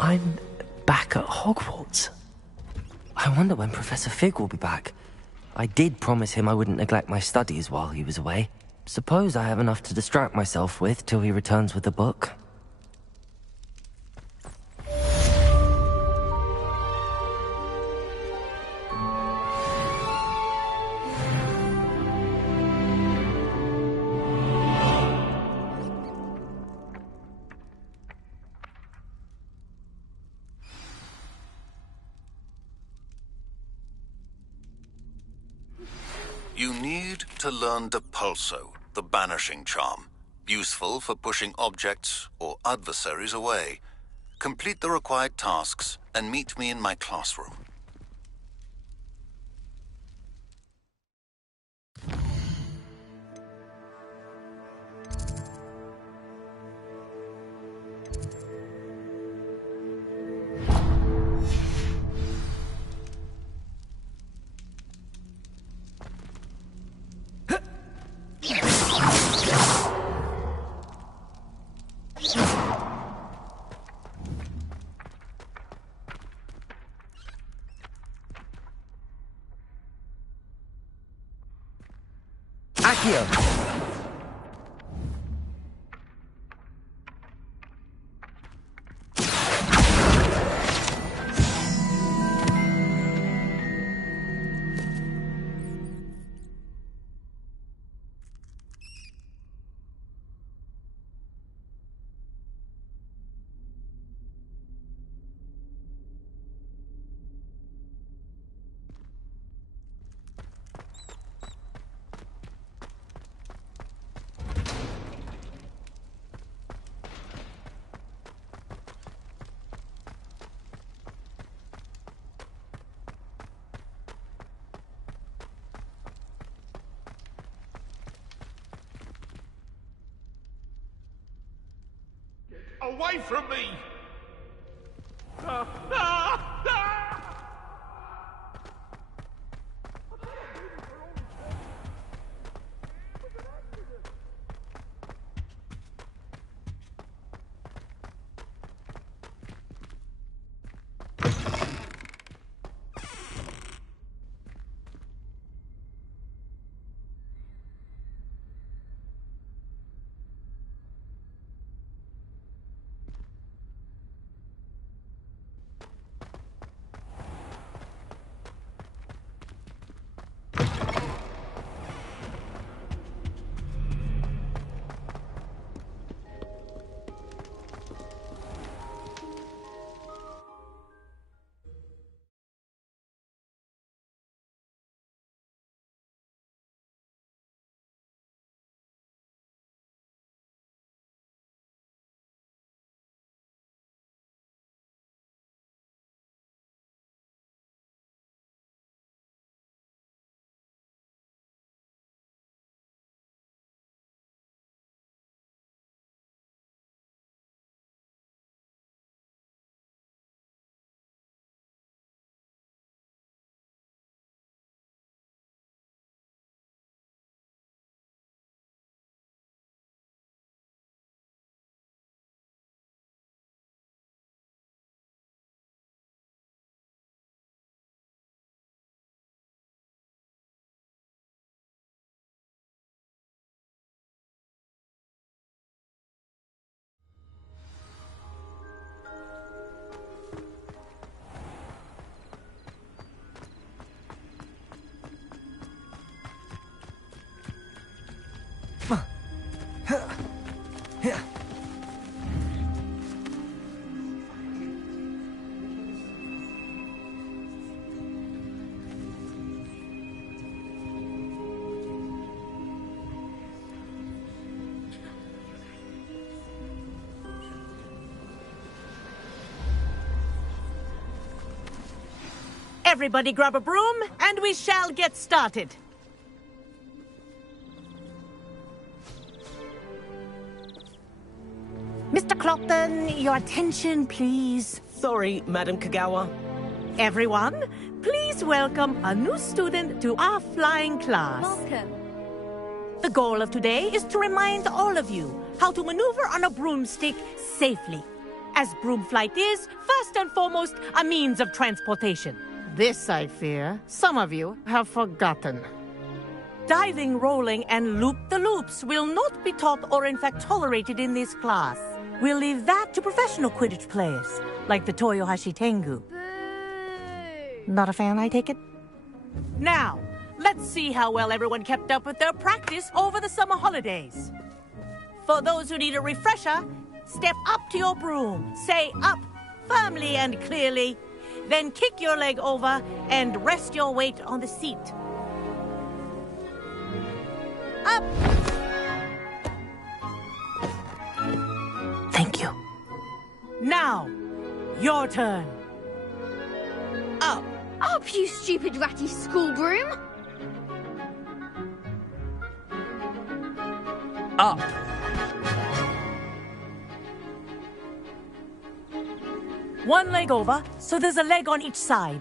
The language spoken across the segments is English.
I'm back at Hogwarts. I wonder when Professor Fig will be back. I did promise him I wouldn't neglect my studies while he was away. Suppose I have enough to distract myself with till he returns with the book. You need to learn Depulso, the banishing charm, useful for pushing objects or adversaries away. Complete the required tasks and meet me in my classroom. Accio! Away from me! Everybody grab a broom, and we shall get started. Mr. Clopton, your attention, please. Sorry, Madam Kagawa. Everyone, please welcome a new student to our flying class. Welcome. The goal of today is to remind all of you how to maneuver on a broomstick safely. as broom flight is, first and foremost, a means of transportation. This, I fear, some of you have forgotten. Diving, rolling, and loop-the-loops will not be taught or in fact tolerated in this class. We'll leave that to professional Quidditch players, like the Toyohashi Tengu. Not a fan, I take it? Now, let's see how well everyone kept up with their practice over the summer holidays. For those who need a refresher, step up to your broom, say up firmly and clearly, then kick your leg over and rest your weight on the seat. Up! Thank you. Now, your turn. Up. Up, you stupid ratty school broom. Up. One leg over, so there's a leg on each side.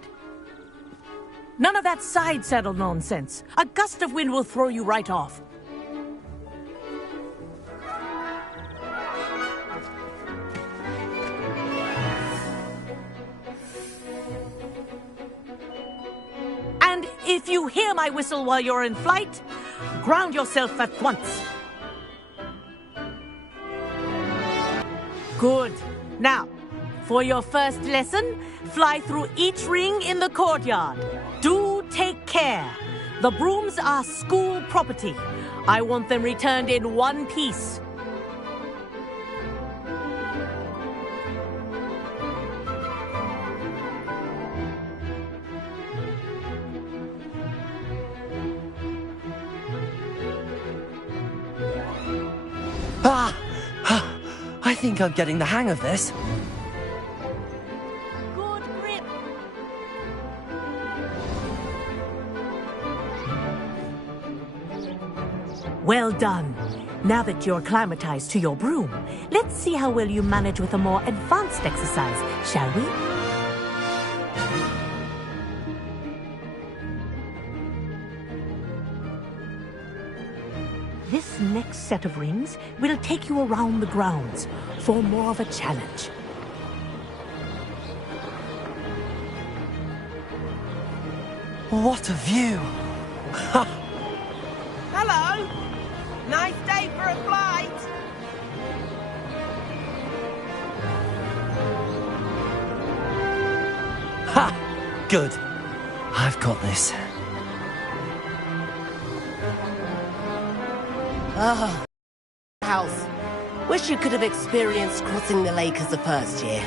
None of that side saddle nonsense. A gust of wind will throw you right off. And if you hear my whistle while you're in flight, ground yourself at once. Good. Now, for your first lesson, fly through each ring in the courtyard. Do take care. The brooms are school property. I want them returned in one piece. I think I'm getting the hang of this. Good grip. Well done. Now that you're acclimatized to your broom, let's see how well you manage with a more advanced exercise, shall we? This next set of rings will take you around the grounds for more of a challenge. What a view! Hello! Nice day for a flight! Ha! Good. I've got this. Ah, house. Wish you could have experienced crossing the lake as a first year.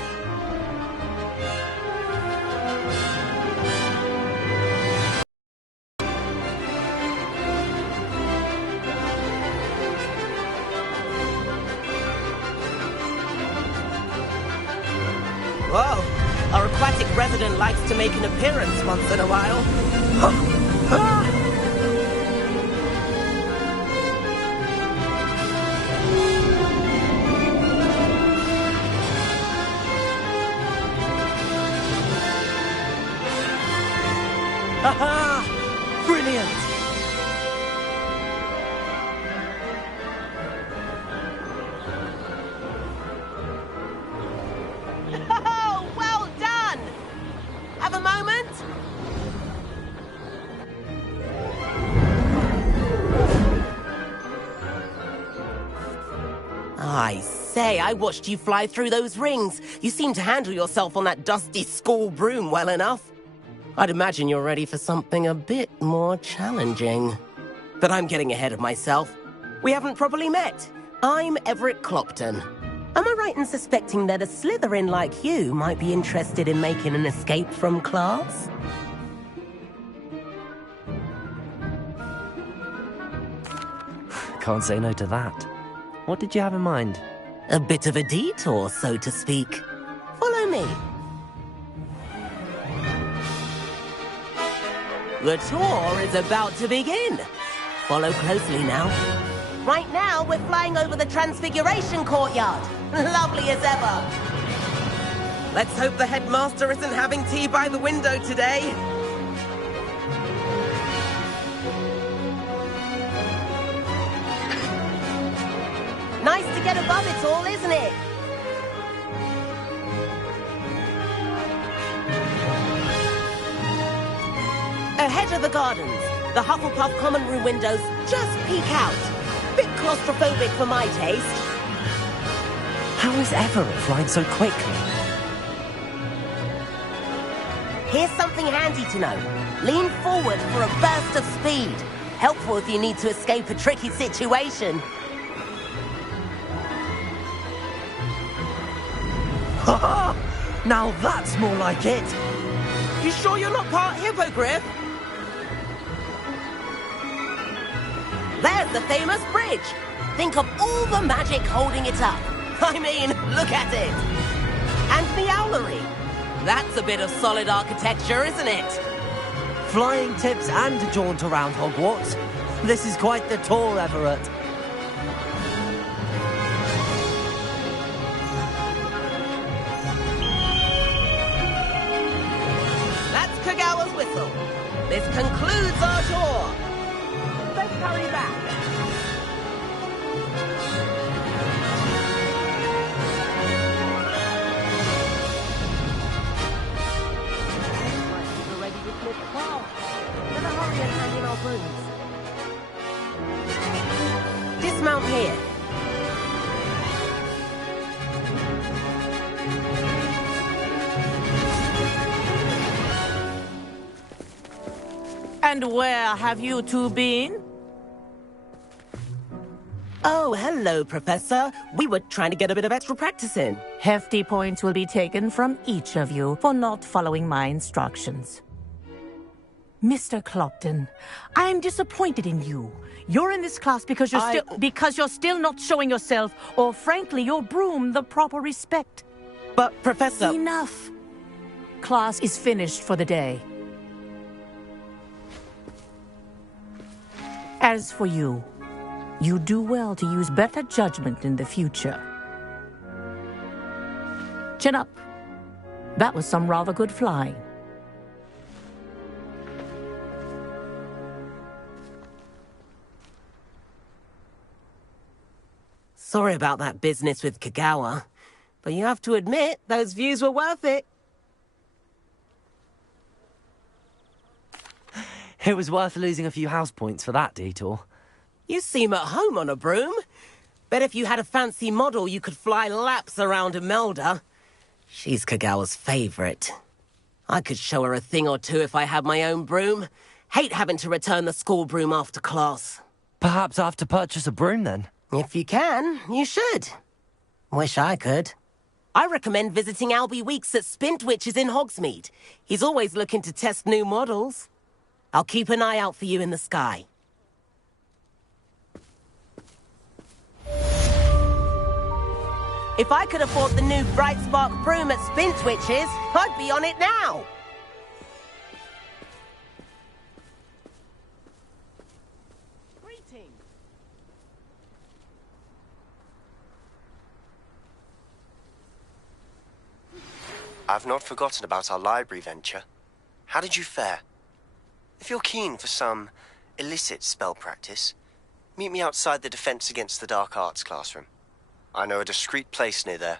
Whoa, our aquatic resident likes to make an appearance once in a while. Ha! Brilliant! Oh, well done! Have a moment? I say, I watched you fly through those rings. You seem to handle yourself on that dusty school broom well enough. I'd imagine you're ready for something a bit more challenging. But I'm getting ahead of myself. We haven't properly met. I'm Everett Clopton. Am I right in suspecting that a Slytherin like you might be interested in making an escape from class? Can't say no to that. What did you have in mind? A bit of a detour, so to speak. Follow me. The tour is about to begin. Follow closely now. Right now, we're flying over the Transfiguration Courtyard. Lovely as ever. Let's hope the headmaster isn't having tea by the window today. Nice to get above it all, isn't it? Ahead of the gardens, the Hufflepuff common room windows just peek out. Bit claustrophobic for my taste. How is Everett flying so quickly? Here's something handy to know. Lean forward for a burst of speed. Helpful if you need to escape a tricky situation. Ha! Now that's more like it! You sure you're not part hippogriff? There's the famous bridge. Think of all the magic holding it up. I mean, look at it. And the owlery. That's a bit of solid architecture, isn't it? Flying tips and a jaunt around Hogwarts. This is quite the tour, Everett. That's Kagawa's whistle. This concludes our tour. Let's hurry back. We're ready to flip the class. Better hurry and hand in our brooms. Dismount here. And where have you two been? Oh, hello, Professor. We were trying to get a bit of extra practice in. Hefty points will be taken from each of you for not following my instructions. Mr. Clopton, I'm disappointed in you. You're in this class because you're still not showing yourself, or frankly, your broom, the proper respect. But, Professor... Enough. Class is finished for the day. As for you, you do well to use better judgment in the future. Chin up. That was some rather good flying. Sorry about that business with Kagawa, but you have to admit, those views were worth it. It was worth losing a few house points for that detour. You seem at home on a broom. Bet if you had a fancy model, you could fly laps around Imelda. She's Kagawa's favorite. I could show her a thing or two if I had my own broom. Hate having to return the school broom after class. Perhaps I have to purchase a broom then. If you can, you should. Wish I could. I recommend visiting Albie Weeks at Spintwitches in Hogsmeade. He's always looking to test new models. I'll keep an eye out for you in the sky. If I could afford the new Bright Spark broom at Spintwitches, I'd be on it now. Greetings. I've not forgotten about our library venture. How did you fare? If you're keen for some illicit spell practice, meet me outside the Defense Against the Dark Arts classroom. I know a discreet place near there.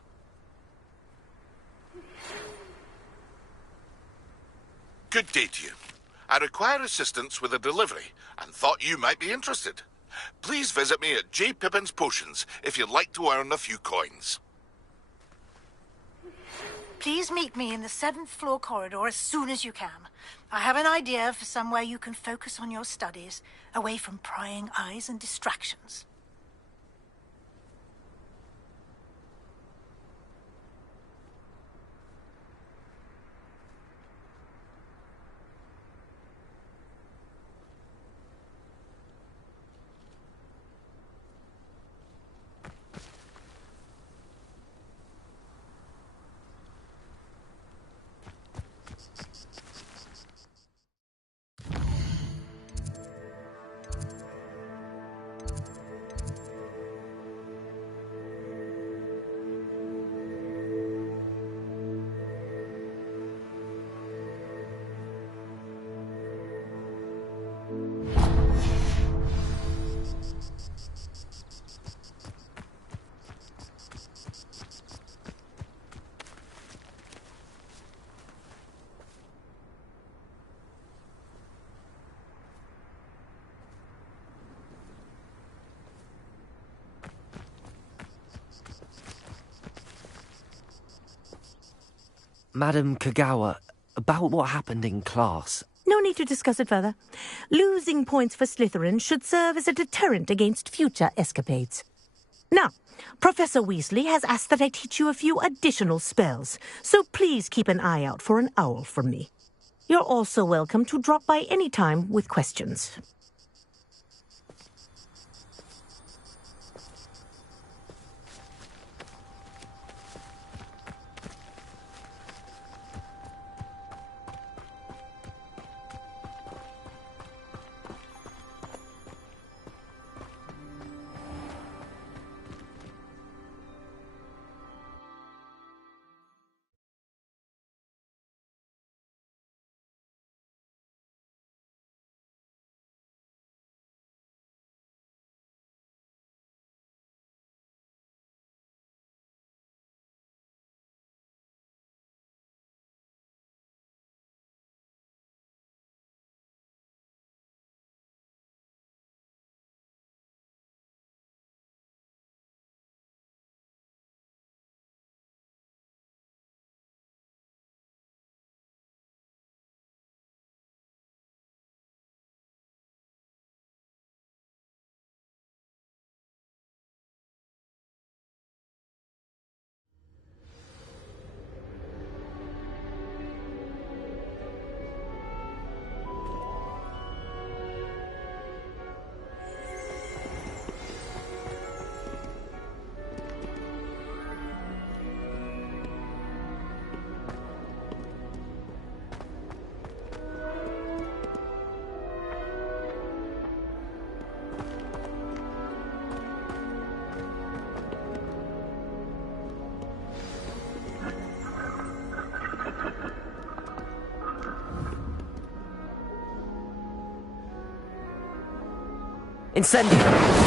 Good day to you. I require assistance with a delivery and thought you might be interested. Please visit me at J. Pippin's Potions if you'd like to earn a few coins. Please meet me in the 7th floor corridor as soon as you can. I have an idea for somewhere you can focus on your studies, away from prying eyes and distractions. Madam Kagawa, about what happened in class. No need to discuss it further. Losing points for Slytherin should serve as a deterrent against future escapades. Now, Professor Weasley has asked that I teach you a few additional spells, so please keep an eye out for an owl from me. You're also welcome to drop by any time with questions. Incendio!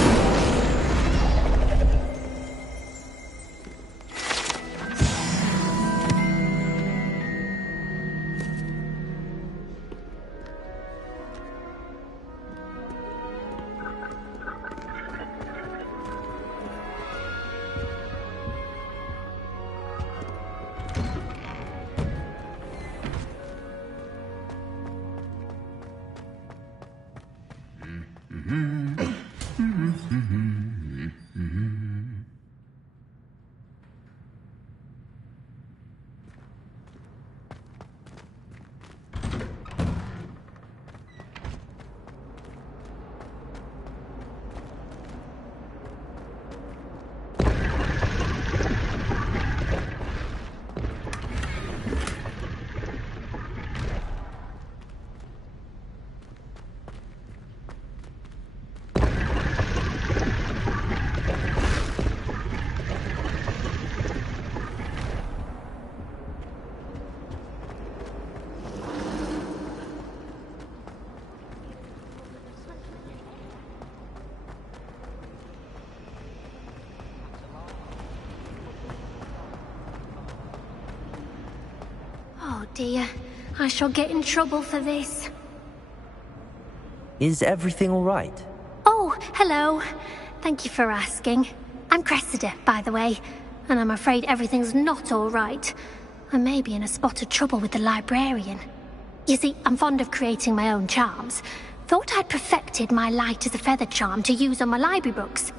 Oh dear, I shall get in trouble for this. Is everything all right? Oh, hello. Thank you for asking. I'm Cressida, by the way, and I'm afraid everything's not all right. I may be in a spot of trouble with the librarian. You see, I'm fond of creating my own charms. Thought I'd perfected my light as a feather charm to use on my library books.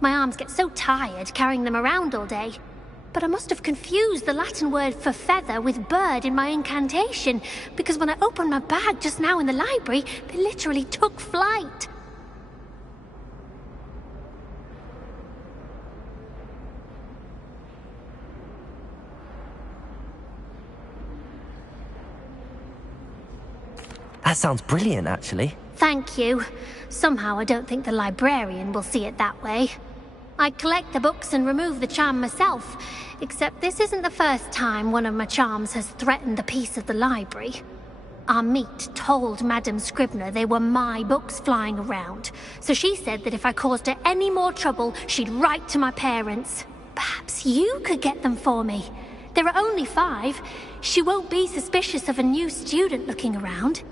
My arms get so tired carrying them around all day. But I must have confused the Latin word for feather with bird in my incantation, because when I opened my bag just now in the library, they literally took flight. That sounds brilliant, actually. Thank you. Somehow I don't think the librarian will see it that way. I collect the books and remove the charm myself, except this isn't the first time one of my charms has threatened the peace of the library. Our meet told Madam Scribner they were my books flying around, so she said that if I caused her any more trouble, she'd write to my parents. Perhaps you could get them for me. There are only 5. She won't be suspicious of a new student looking around.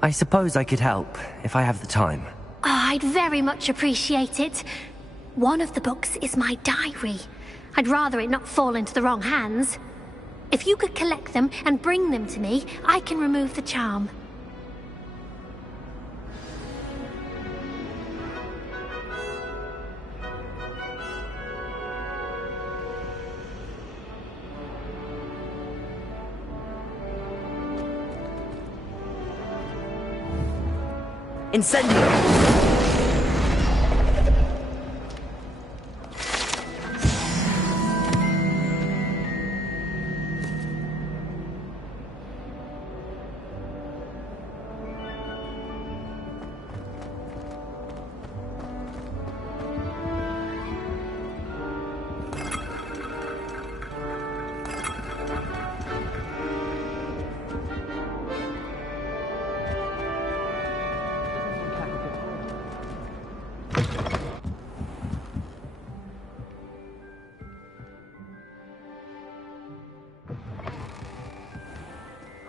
I suppose I could help, if I have the time. Oh, I'd very much appreciate it. One of the books is my diary. I'd rather it not fall into the wrong hands. If you could collect them and bring them to me, I can remove the charm. Incendio!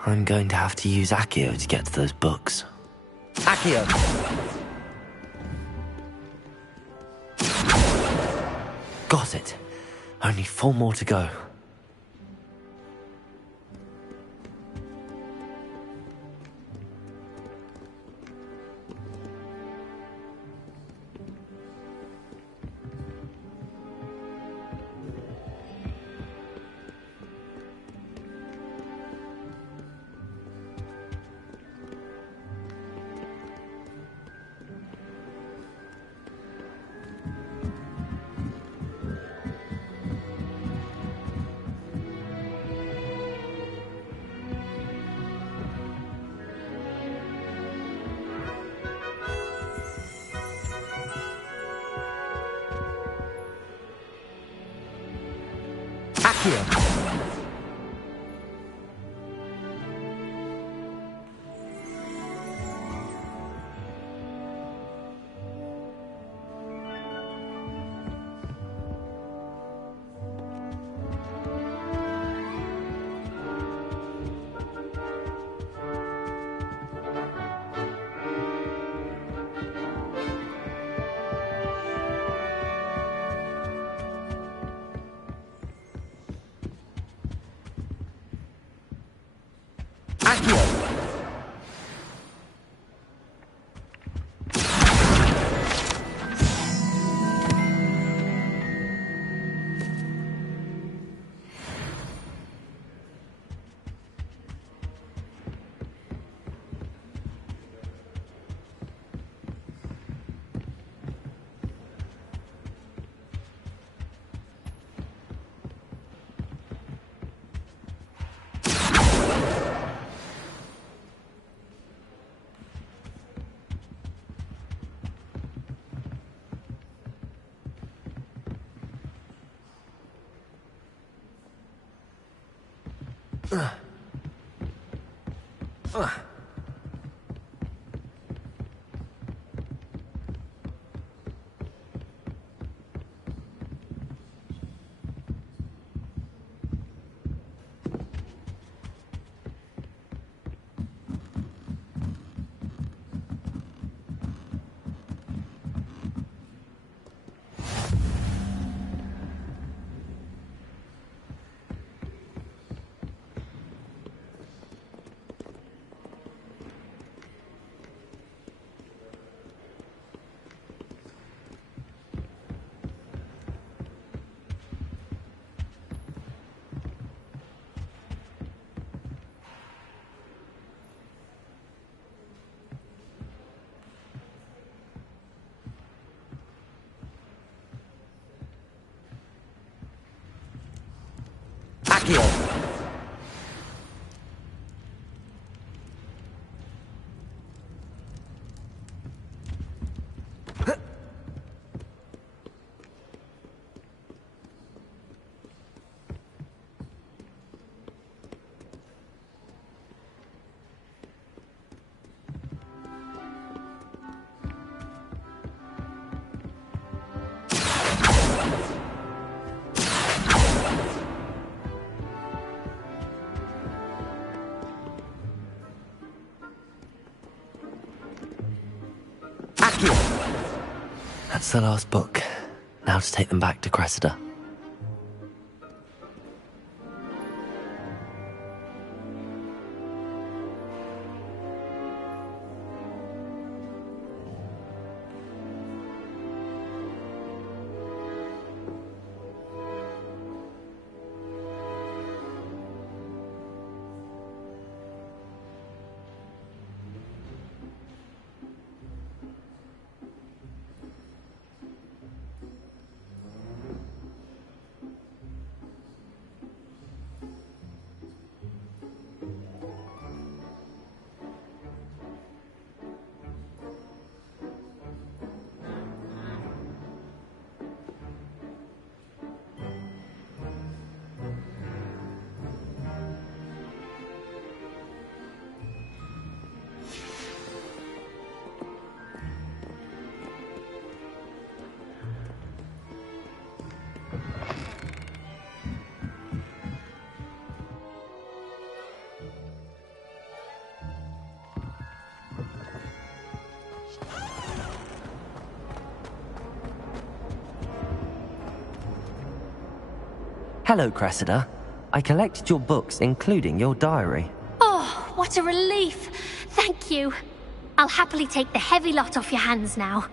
I'm going to have to use Accio to get to those books. Accio! Got it. Only 4 more to go. Accio! Accio! That's the last book. Now to take them back to Cressida. Hello, Cressida. I collected your books, including your diary. Oh, what a relief. Thank you. I'll happily take the heavy lot off your hands now.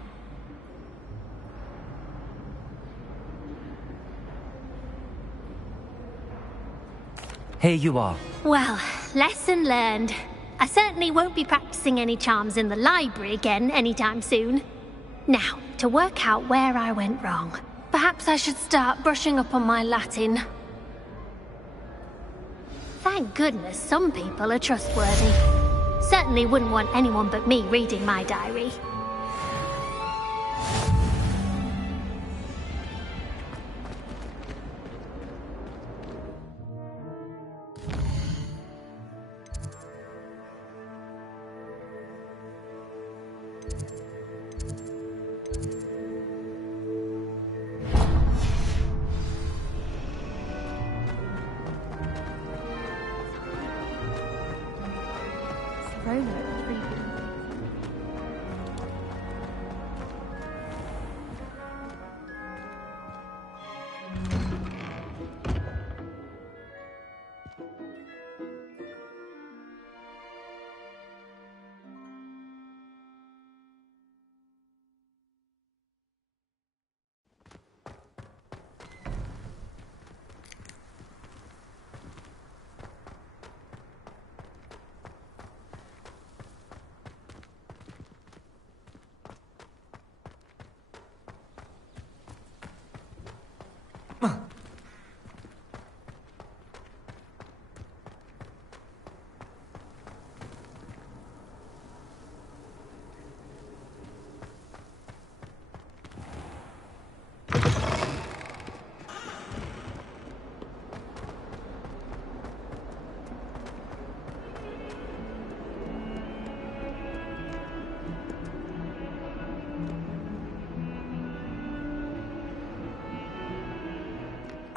Here you are. Well, lesson learned. I certainly won't be practicing any charms in the library again anytime soon. Now, to work out where I went wrong. Perhaps I should start brushing up on my Latin. Thank goodness some people are trustworthy. Certainly wouldn't want anyone but me reading my diary.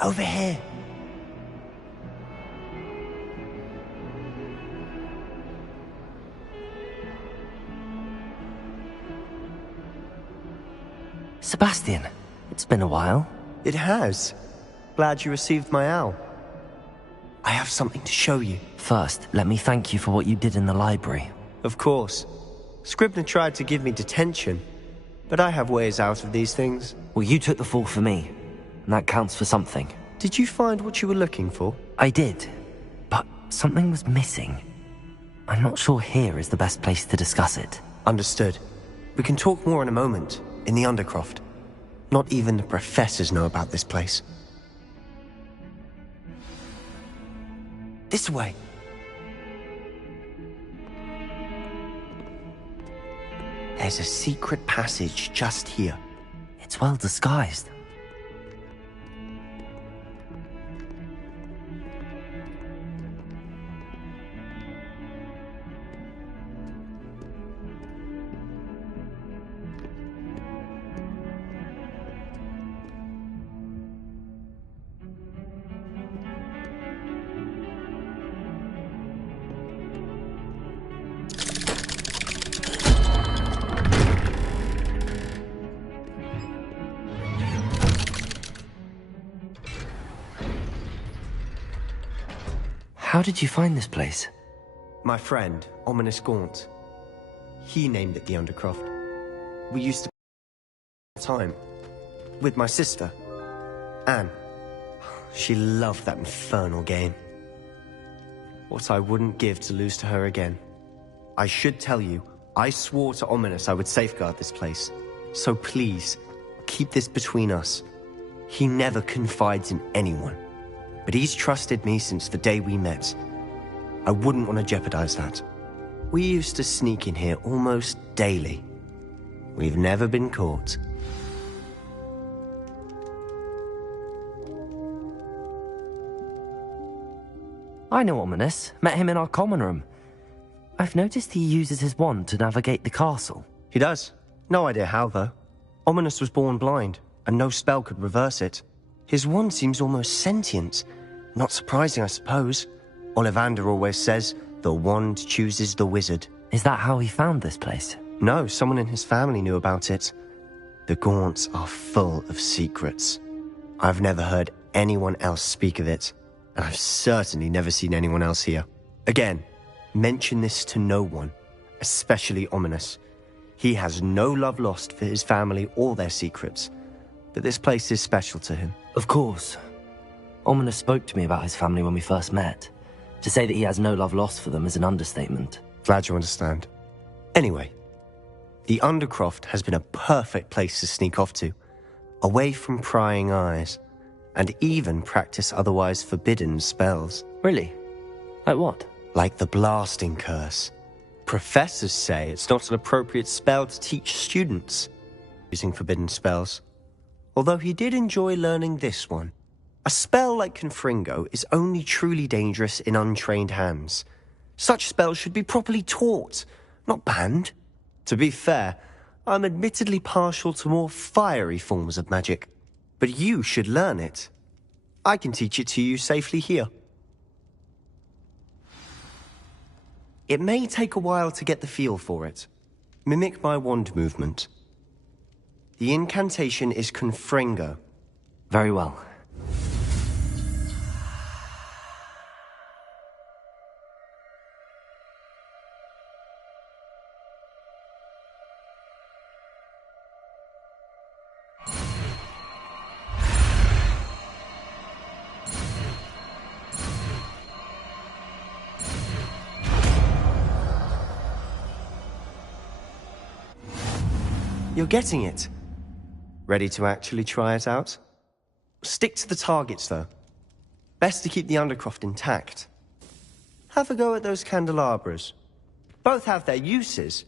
Over here. Sebastian, it's been a while. It has. Glad you received my owl. I have something to show you. First, let me thank you for what you did in the library. Of course. Scribner tried to give me detention, but I have ways out of these things. Well, you took the fall for me, and that counts for something. Did you find what you were looking for? I did, but something was missing. I'm not sure here is the best place to discuss it. Understood. We can talk more in a moment, in the Undercroft. Not even the professors know about this place. This way. There's a secret passage just here. It's well disguised. How did you find this place? My friend, Ominous Gaunt. He named it the Undercroft. We used to time with my sister, Anne. She loved that infernal game. What I wouldn't give to lose to her again. I should tell you, I swore to Ominous I would safeguard this place. So please, keep this between us. He never confides in anyone. But he's trusted me since the day we met. I wouldn't want to jeopardize that. We used to sneak in here almost daily. We've never been caught. I know Ominous. Met him in our common room. I've noticed he uses his wand to navigate the castle. He does. No idea how, though. Ominous was born blind, and no spell could reverse it. His wand seems almost sentient. Not surprising, I suppose. Ollivander always says, the wand chooses the wizard. Is that how he found this place? No, someone in his family knew about it. The Gaunts are full of secrets. I've never heard anyone else speak of it, and I've certainly never seen anyone else here. Again, mention this to no one, especially Ominous. He has no love lost for his family or their secrets, but this place is special to him. Of course. Ominous spoke to me about his family when we first met. To say that he has no love lost for them is an understatement. Glad you understand. Anyway, the Undercroft has been a perfect place to sneak off to, away from prying eyes, and even practice otherwise forbidden spells. Really? Like what? Like the blasting curse. Professors say it's not an appropriate spell to teach students using forbidden spells. Although he did enjoy learning this one. A spell like Confringo is only truly dangerous in untrained hands. Such spells should be properly taught, not banned. To be fair, I'm admittedly partial to more fiery forms of magic, but you should learn it. I can teach it to you safely here. It may take a while to get the feel for it. Mimic my wand movement. The incantation is Confringo. Very well. You're getting it. Ready to actually try it out? Stick to the targets, though. Best to keep the Undercroft intact. Have a go at those candelabras. Both have their uses,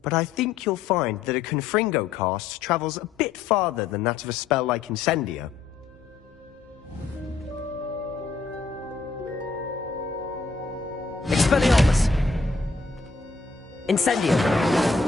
but I think you'll find that a Confringo cast travels a bit farther than that of a spell like Incendio. Expelliarmus! Incendio!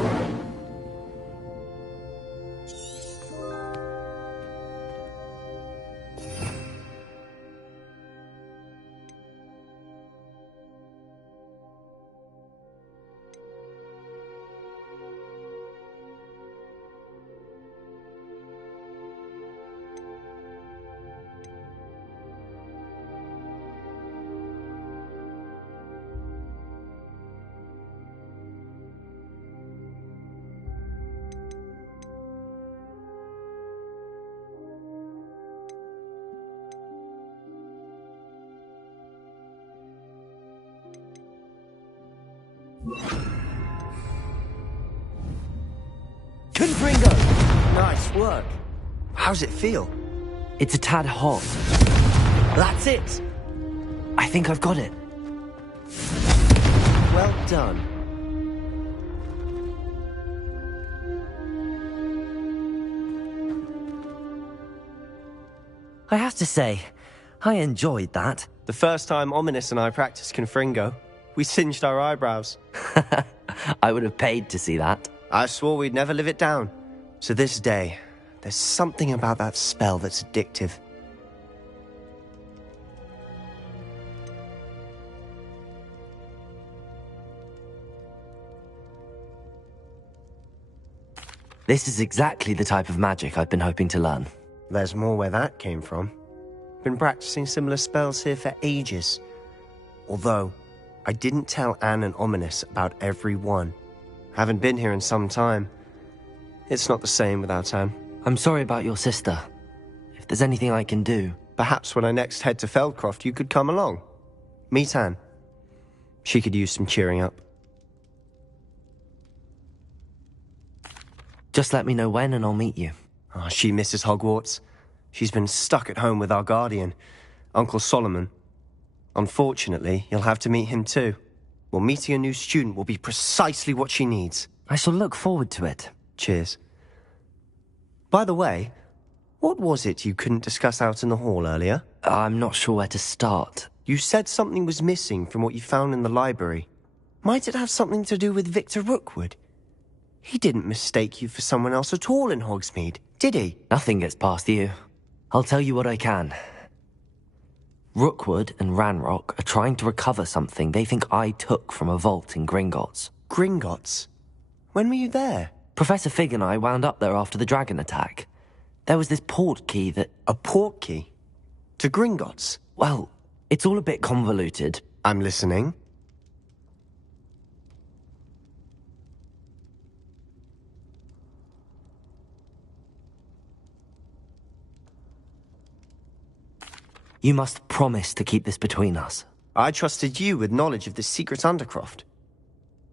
Confringo! Nice work. How's it feel? It's a tad hot. That's it! I think I've got it. Well done. I have to say, I enjoyed that. The first time Ominous and I practiced Confringo, we singed our eyebrows. I would have paid to see that. I swore we'd never live it down. To this day, there's something about that spell that's addictive. This is exactly the type of magic I've been hoping to learn. There's more where that came from. Been practicing similar spells here for ages. Although, I didn't tell Anne and Ominous about every one. Haven't been here in some time. It's not the same without Anne. I'm sorry about your sister. If there's anything I can do... Perhaps when I next head to Feldcroft, you could come along. Meet Anne. She could use some cheering up. Just let me know when and I'll meet you. Oh, she misses Hogwarts. She's been stuck at home with our guardian, Uncle Solomon. Unfortunately, you'll have to meet him too. Well, meeting a new student will be precisely what she needs. I shall look forward to it. Cheers. By the way, what was it you couldn't discuss out in the hall earlier? I'm not sure where to start. You said something was missing from what you found in the library. Might it have something to do with Victor Rookwood? He didn't mistake you for someone else at all in Hogsmeade, did he? Nothing gets past you. I'll tell you what I can. Rookwood and Ranrock are trying to recover something they think I took from a vault in Gringotts. Gringotts? When were you there? Professor Fig and I wound up there after the dragon attack. There was this port key that... A port key? To Gringotts? Well, it's all a bit convoluted. I'm listening. You must promise to keep this between us. I trusted you with knowledge of this secret undercroft.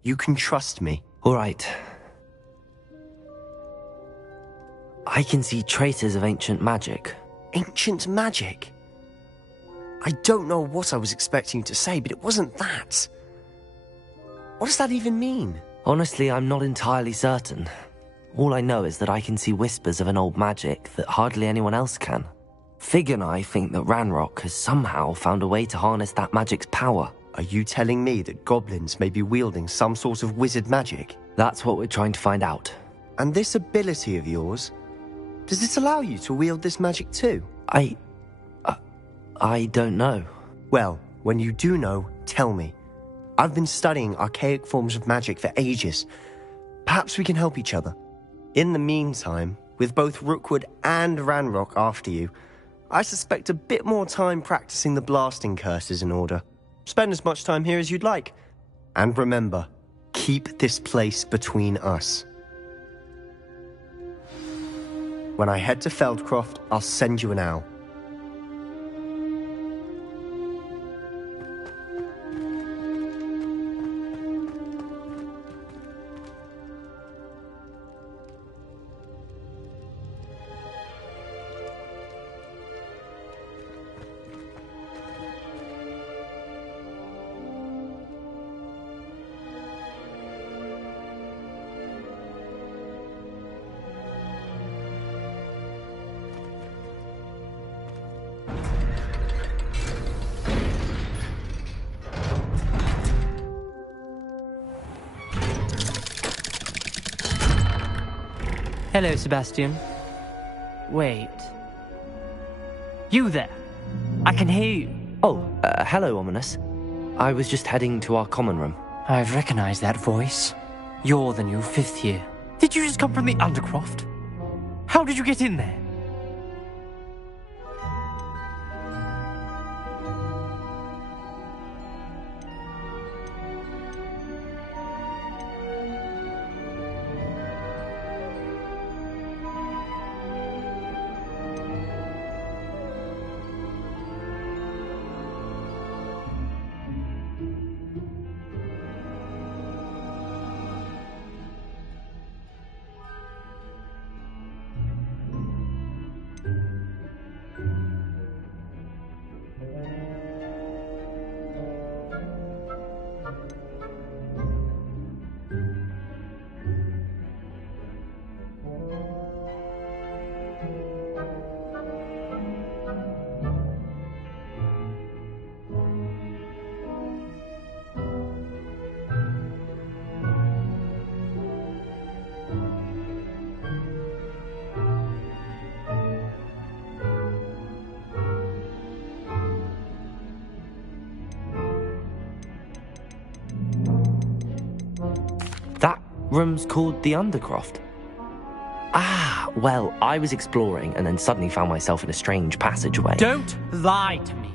You can trust me. All right. I can see traces of ancient magic. Ancient magic? I don't know what I was expecting you to say, but it wasn't that. What does that even mean? Honestly, I'm not entirely certain. All I know is that I can see whispers of an old magic that hardly anyone else can. Fig and I think that Ranrock has somehow found a way to harness that magic's power. Are you telling me that goblins may be wielding some sort of wizard magic? That's what we're trying to find out. And this ability of yours, does it allow you to wield this magic too? I don't know. Well, when you do know, tell me. I've been studying archaic forms of magic for ages. Perhaps we can help each other. In the meantime, with both Rookwood and Ranrock after you, I suspect a bit more time practicing the blasting curse is in order. Spend as much time here as you'd like. And remember, keep this place between us. When I head to Feldcroft, I'll send you an owl. Hello, Sebastian. Wait. You there? I can hear you. Oh, hello, Ominous. I was just heading to our common room. I've recognized that voice. You're the new 5th year. Did you just come from the Undercroft? How did you get in there? That room's called the Undercroft. Ah, well, I was exploring and then suddenly found myself in a strange passageway. Don't lie to me.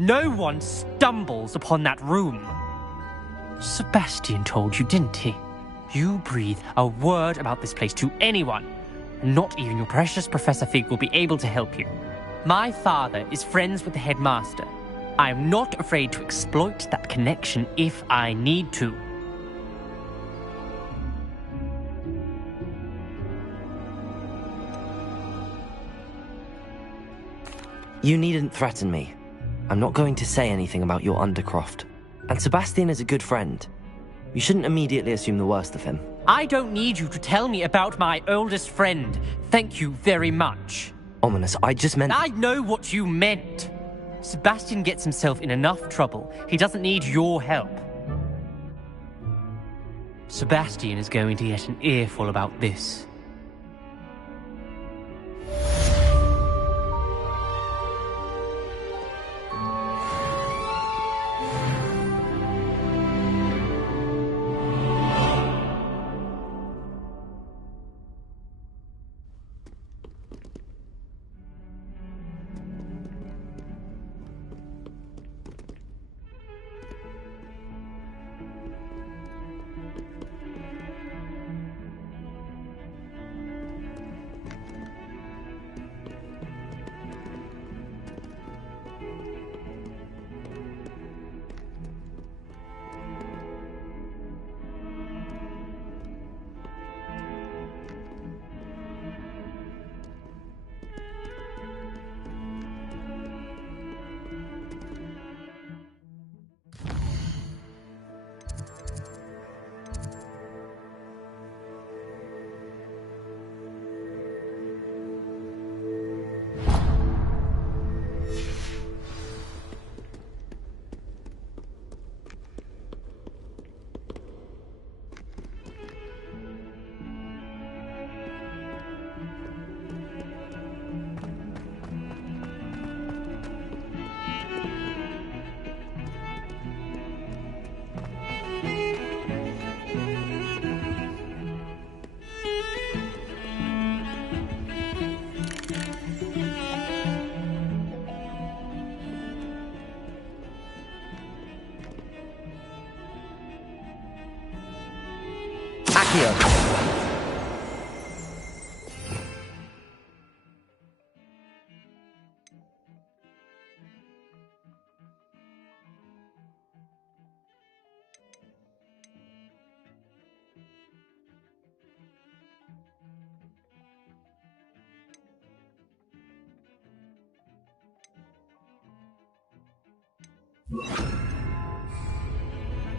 No one stumbles upon that room. Sebastian told you, didn't he? You breathe a word about this place to anyone, and not even your precious Professor Fig will be able to help you. My father is friends with the headmaster. I am not afraid to exploit that connection if I need to. You needn't threaten me. I'm not going to say anything about your Undercroft. And Sebastian is a good friend. You shouldn't immediately assume the worst of him. I don't need you to tell me about my oldest friend. Thank you very much. Ominous, I just meant... I know what you meant. Sebastian gets himself in enough trouble. He doesn't need your help. Sebastian is going to get an earful about this.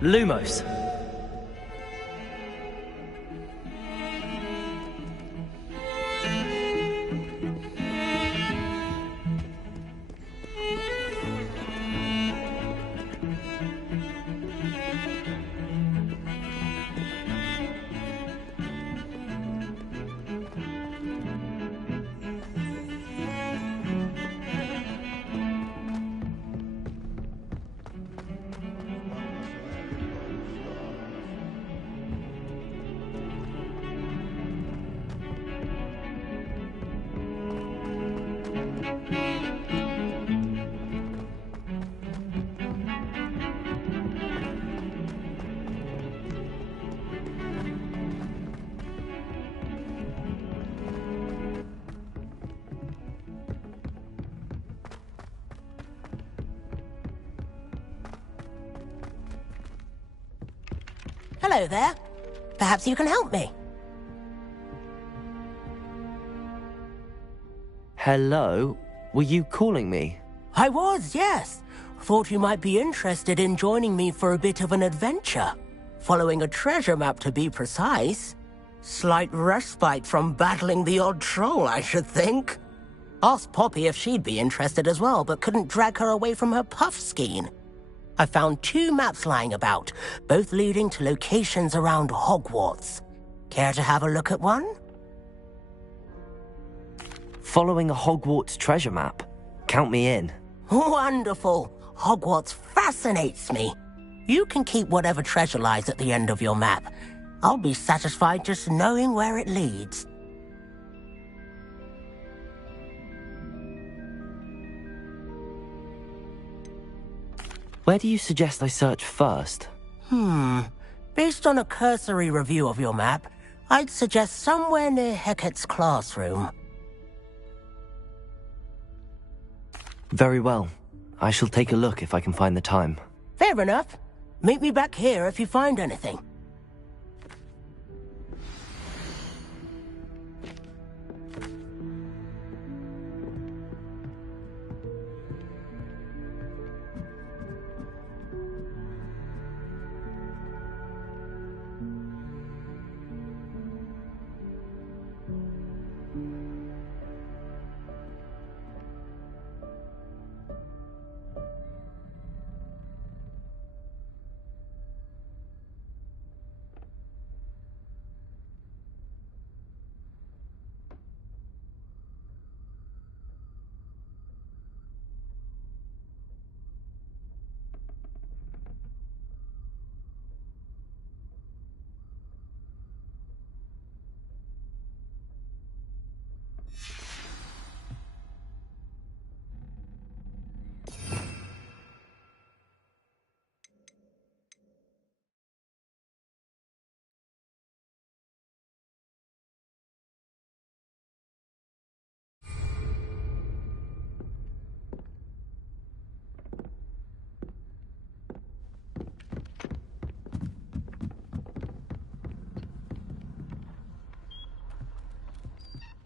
Lumos. Hello there. Perhaps you can help me. Hello? Were you calling me? I was, yes. Thought you might be interested in joining me for a bit of an adventure. Following a treasure map, to be precise. Slight respite from battling the odd troll, I should think. Asked Poppy if she'd be interested as well, but couldn't drag her away from her puff skein. I found 2 maps lying about, both leading to locations around Hogwarts. Care to have a look at one? Following a Hogwarts treasure map? Count me in. Wonderful. Hogwarts fascinates me. You can keep whatever treasure lies at the end of your map. I'll be satisfied just knowing where it leads. Where do you suggest I search first? Based on a cursory review of your map, I'd suggest somewhere near Hecat's classroom. Very well. I shall take a look if I can find the time. Fair enough. Meet me back here if you find anything.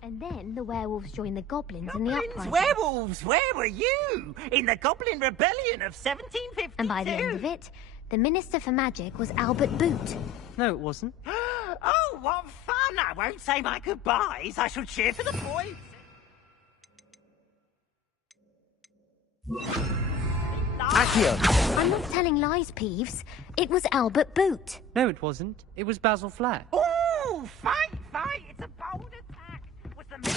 And then the werewolves joined the goblins in the uprising. Werewolves, where were you? In the Goblin Rebellion of 1752. And by the end of it, the Minister for Magic was Albert Boot. No, it wasn't. Oh, what fun! I won't say my goodbyes. I shall cheer for the boys. Accio! I'm not telling lies, Peeves. It was Albert Boot. No, it wasn't. It was Basil Flack. Oh, fight! It's a bold attack. Was the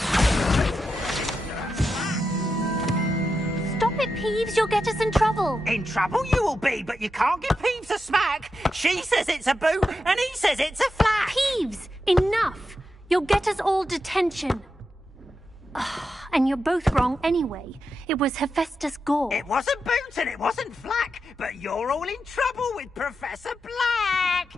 Stop it, Peeves. You'll get us in trouble. In trouble you will be, but you can't give Peeves a smack. She says it's a boot, and he says it's a flat. Peeves, enough. You'll get us all detention. And you're both wrong anyway. It was Hephaestus Gore. It wasn't Boot and it wasn't Flack, but you're all in trouble with Professor Black.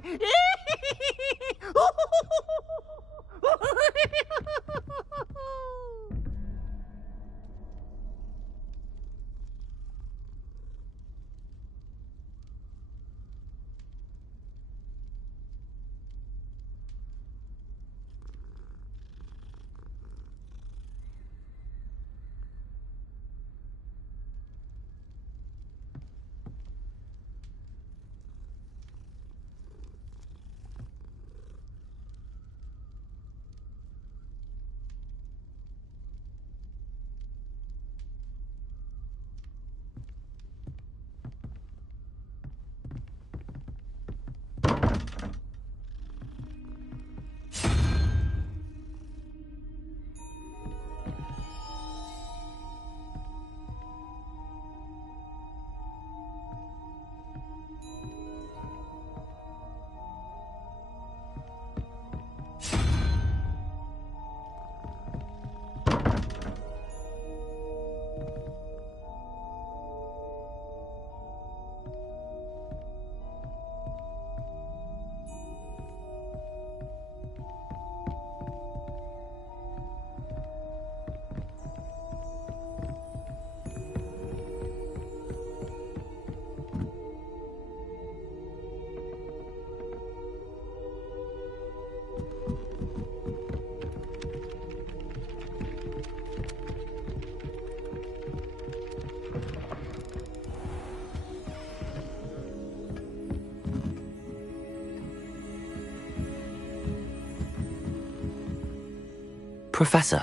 Professor,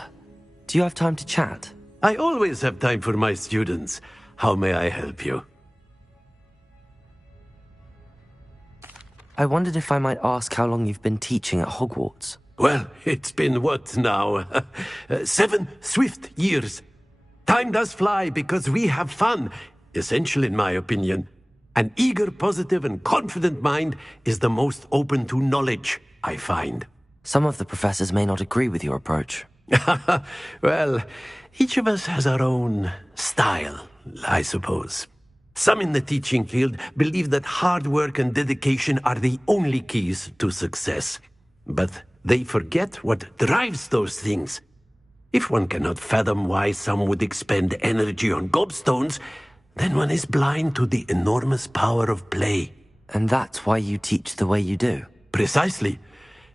do you have time to chat? I always have time for my students. How may I help you? I wondered if I might ask how long you've been teaching at Hogwarts. Well, it's been what now? 7 swift years. Time does fly because we have fun. Essential in my opinion. An eager, positive and confident mind is the most open to knowledge, I find. Some of the professors may not agree with your approach. Well, each of us has our own style, I suppose. Some in the teaching field believe that hard work and dedication are the only keys to success. But they forget what drives those things. If one cannot fathom why some would expend energy on gobstones, then one is blind to the enormous power of play. And that's why you teach the way you do? Precisely.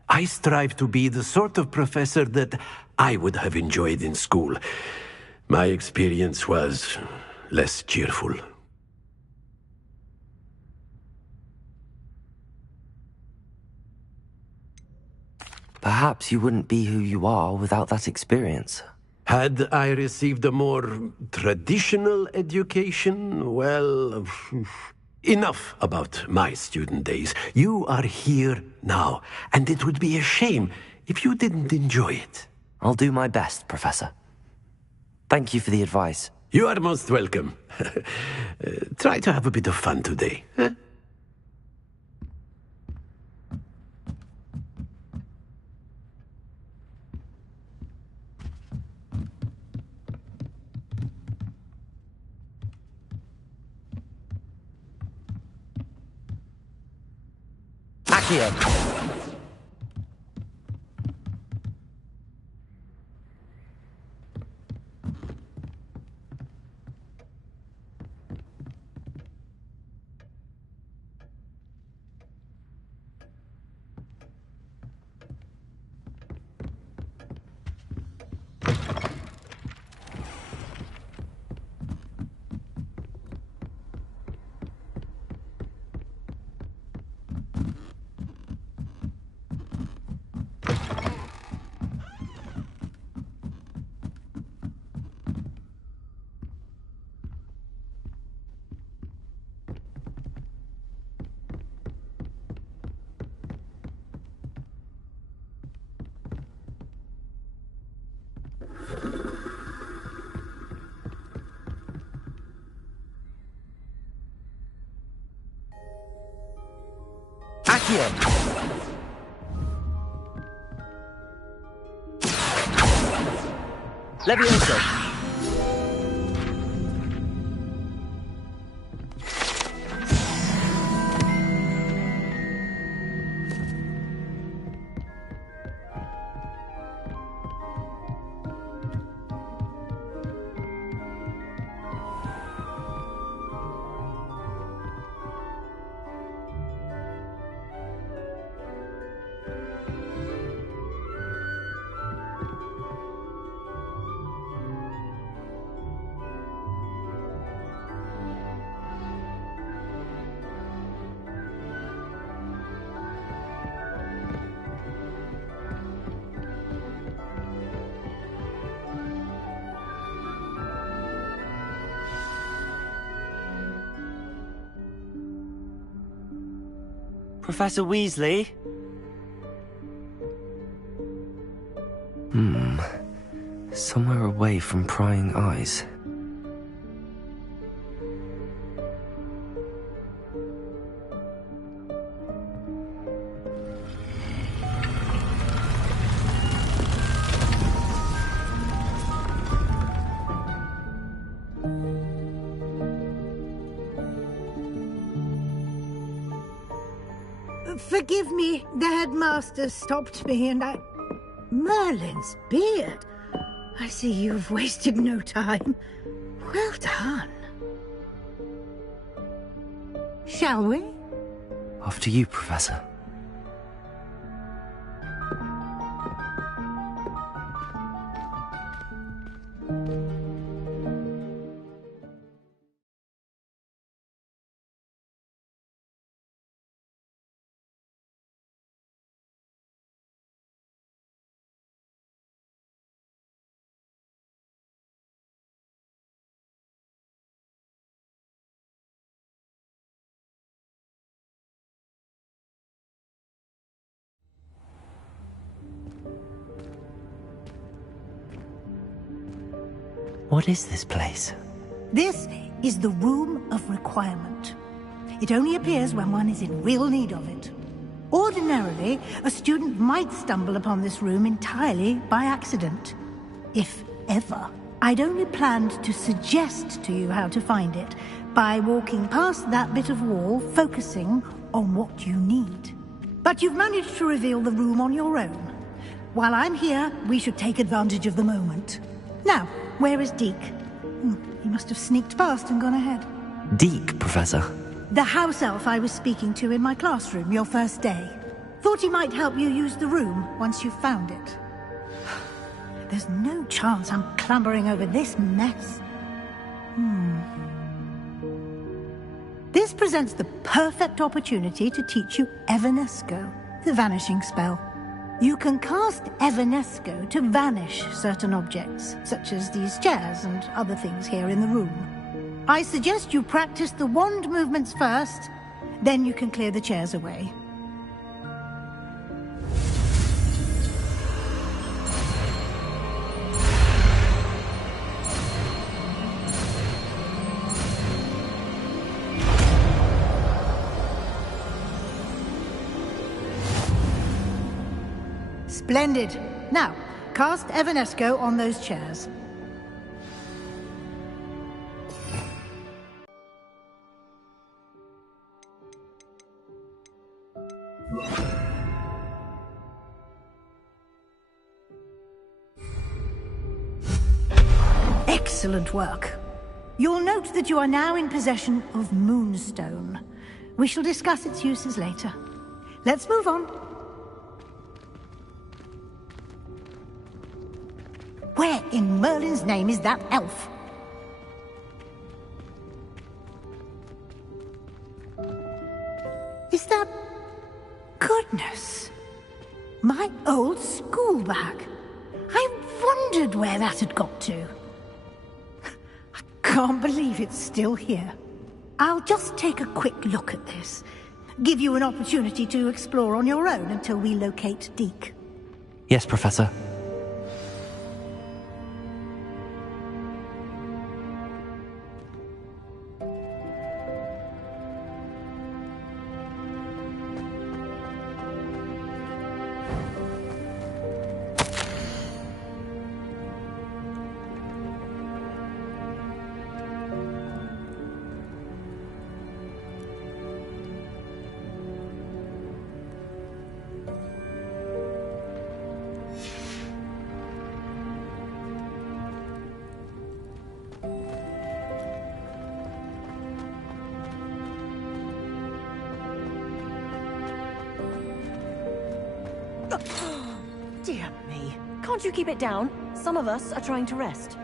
I strive to be the sort of professor that I would have enjoyed in school. My experience was less cheerful. Perhaps you wouldn't be who you are without that experience. Had I received a more traditional education, well, enough about my student days. You are here now, and it would be a shame if you didn't enjoy it. I'll do my best, Professor. Thank you for the advice. You are most welcome. Try to have a bit of fun today. Huh? Levioso. Professor Weasley? Somewhere away from prying eyes. Forgive me, the headmaster stopped me and I... Merlin's beard. I see you've wasted no time. Well done. Shall we? After you, Professor. What is this place? This is the Room of Requirement. It only appears when one is in real need of it. Ordinarily, a student might stumble upon this room entirely by accident. If ever. I'd only planned to suggest to you how to find it, by walking past that bit of wall, focusing on what you need. But you've managed to reveal the room on your own. While I'm here, we should take advantage of the moment. Now, where is Deke? He must have sneaked past and gone ahead. Deke, Professor? The house elf I was speaking to in my classroom your first day. Thought he might help you use the room once you've found it. There's no chance I'm clambering over this mess. This presents the perfect opportunity to teach you Evanesco, the vanishing spell. You can cast Evanesco to vanish certain objects, such as these chairs and other things here in the room. I suggest you practice the wand movements first, then you can clear the chairs away. Splendid. Now, cast Evanesco on those chairs. Excellent work. You'll note that you are now in possession of Moonstone. We shall discuss its uses later. Let's move on. Where in Merlin's name is that elf? Is that... Goodness! My old school bag. I wondered where that had got to. I can't believe it's still here. I'll just take a quick look at this. Give you an opportunity to explore on your own until we locate Deke. Yes, Professor. Dear me. Can't you keep it down? Some of us are trying to rest.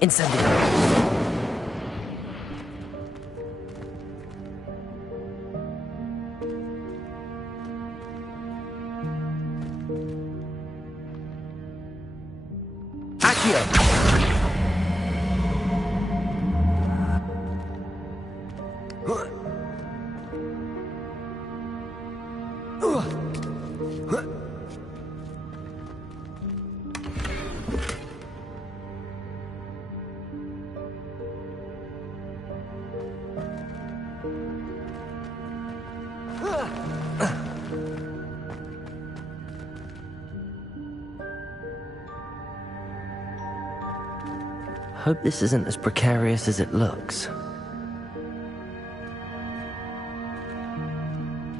Incendio. Hope this isn't as precarious as it looks.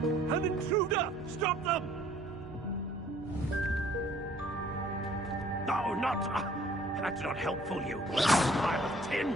An intruder! Stop them! No, not... that's not helpful, you pile of tin!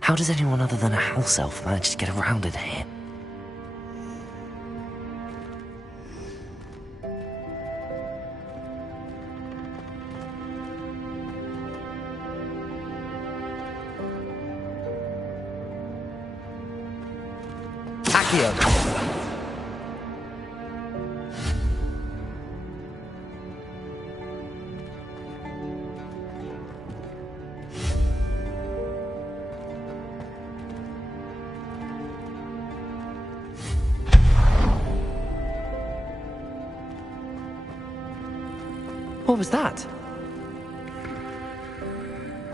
How does anyone other than a house elf manage to get around in here? What was that?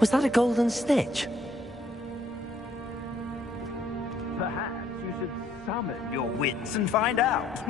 Was that a golden snitch? Perhaps you should summon your wits and find out.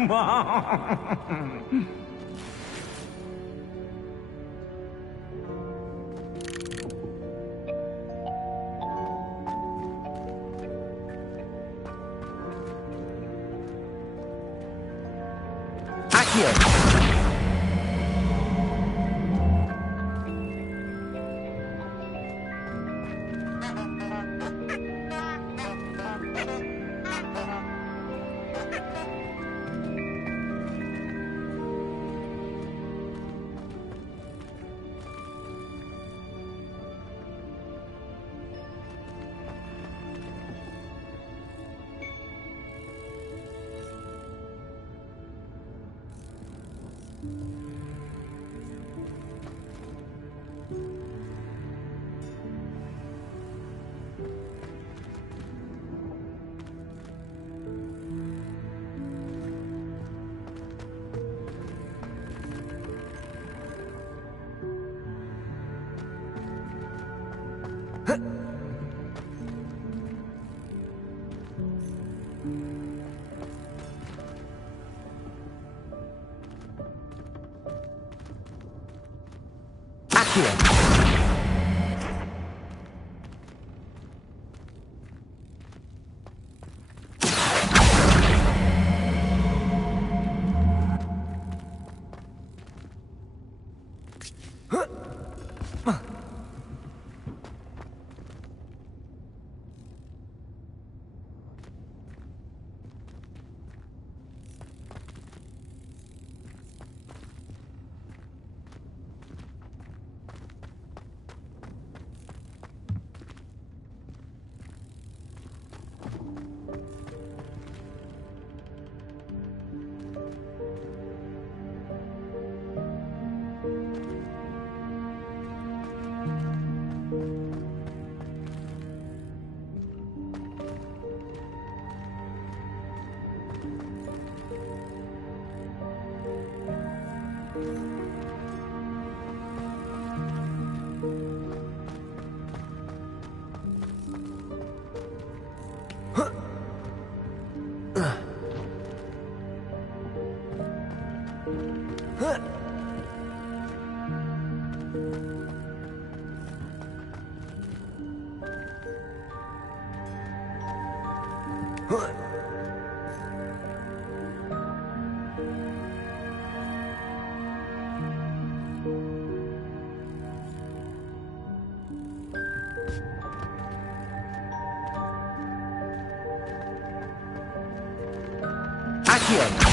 Accio!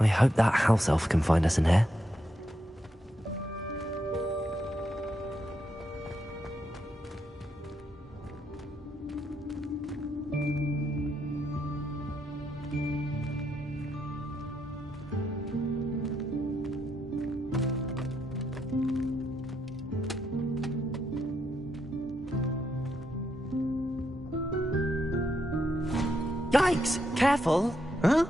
I hope that house elf can find us in here. Yikes! Careful! Huh?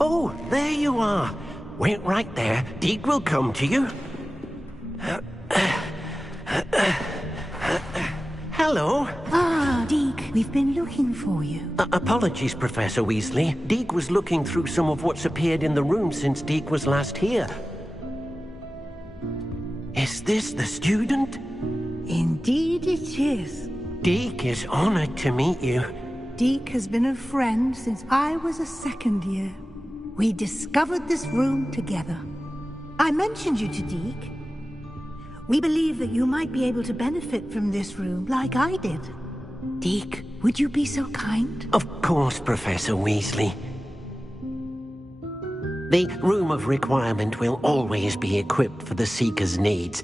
Oh, there you are. Wait right there. Deke will come to you. Hello. Ah, Deke, we've been looking for you. Apologies, Professor Weasley. Deke was looking through some of what's appeared in the room since Deke was last here. Is this the student? Indeed it is. Deke is honored to meet you. Deke has been a friend since I was a second year. We discovered this room together. I mentioned you to Deke. We believe that you might be able to benefit from this room like I did. Deke, would you be so kind? Of course, Professor Weasley. The Room of Requirement will always be equipped for the Seeker's needs.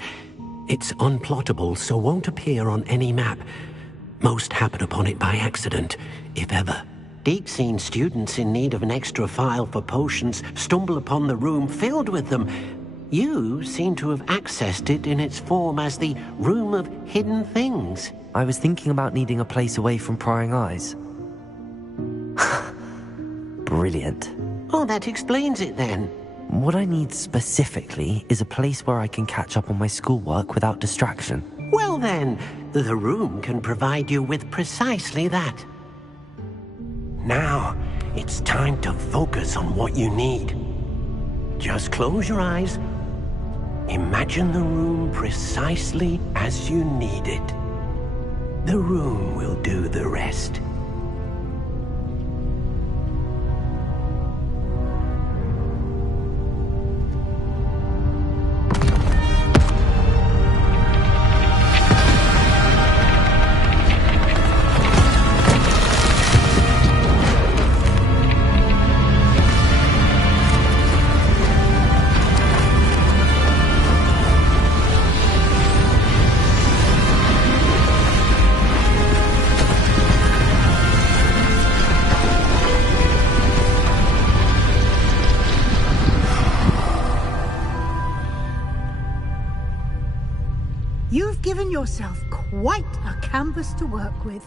It's unplottable, so won't appear on any map. Most happen upon it by accident, if ever. Deke's seen students in need of an extra file for potions stumble upon the room filled with them. You seem to have accessed it in its form as the Room of Hidden Things. I was thinking about needing a place away from prying eyes. Brilliant. Oh, that explains it then. What I need specifically is a place where I can catch up on my schoolwork without distraction. Well then, the room can provide you with precisely that. Now, it's time to focus on what you need. Just close your eyes. Imagine the room precisely as you need it. The room will do the rest. You've given yourself quite a canvas to work with.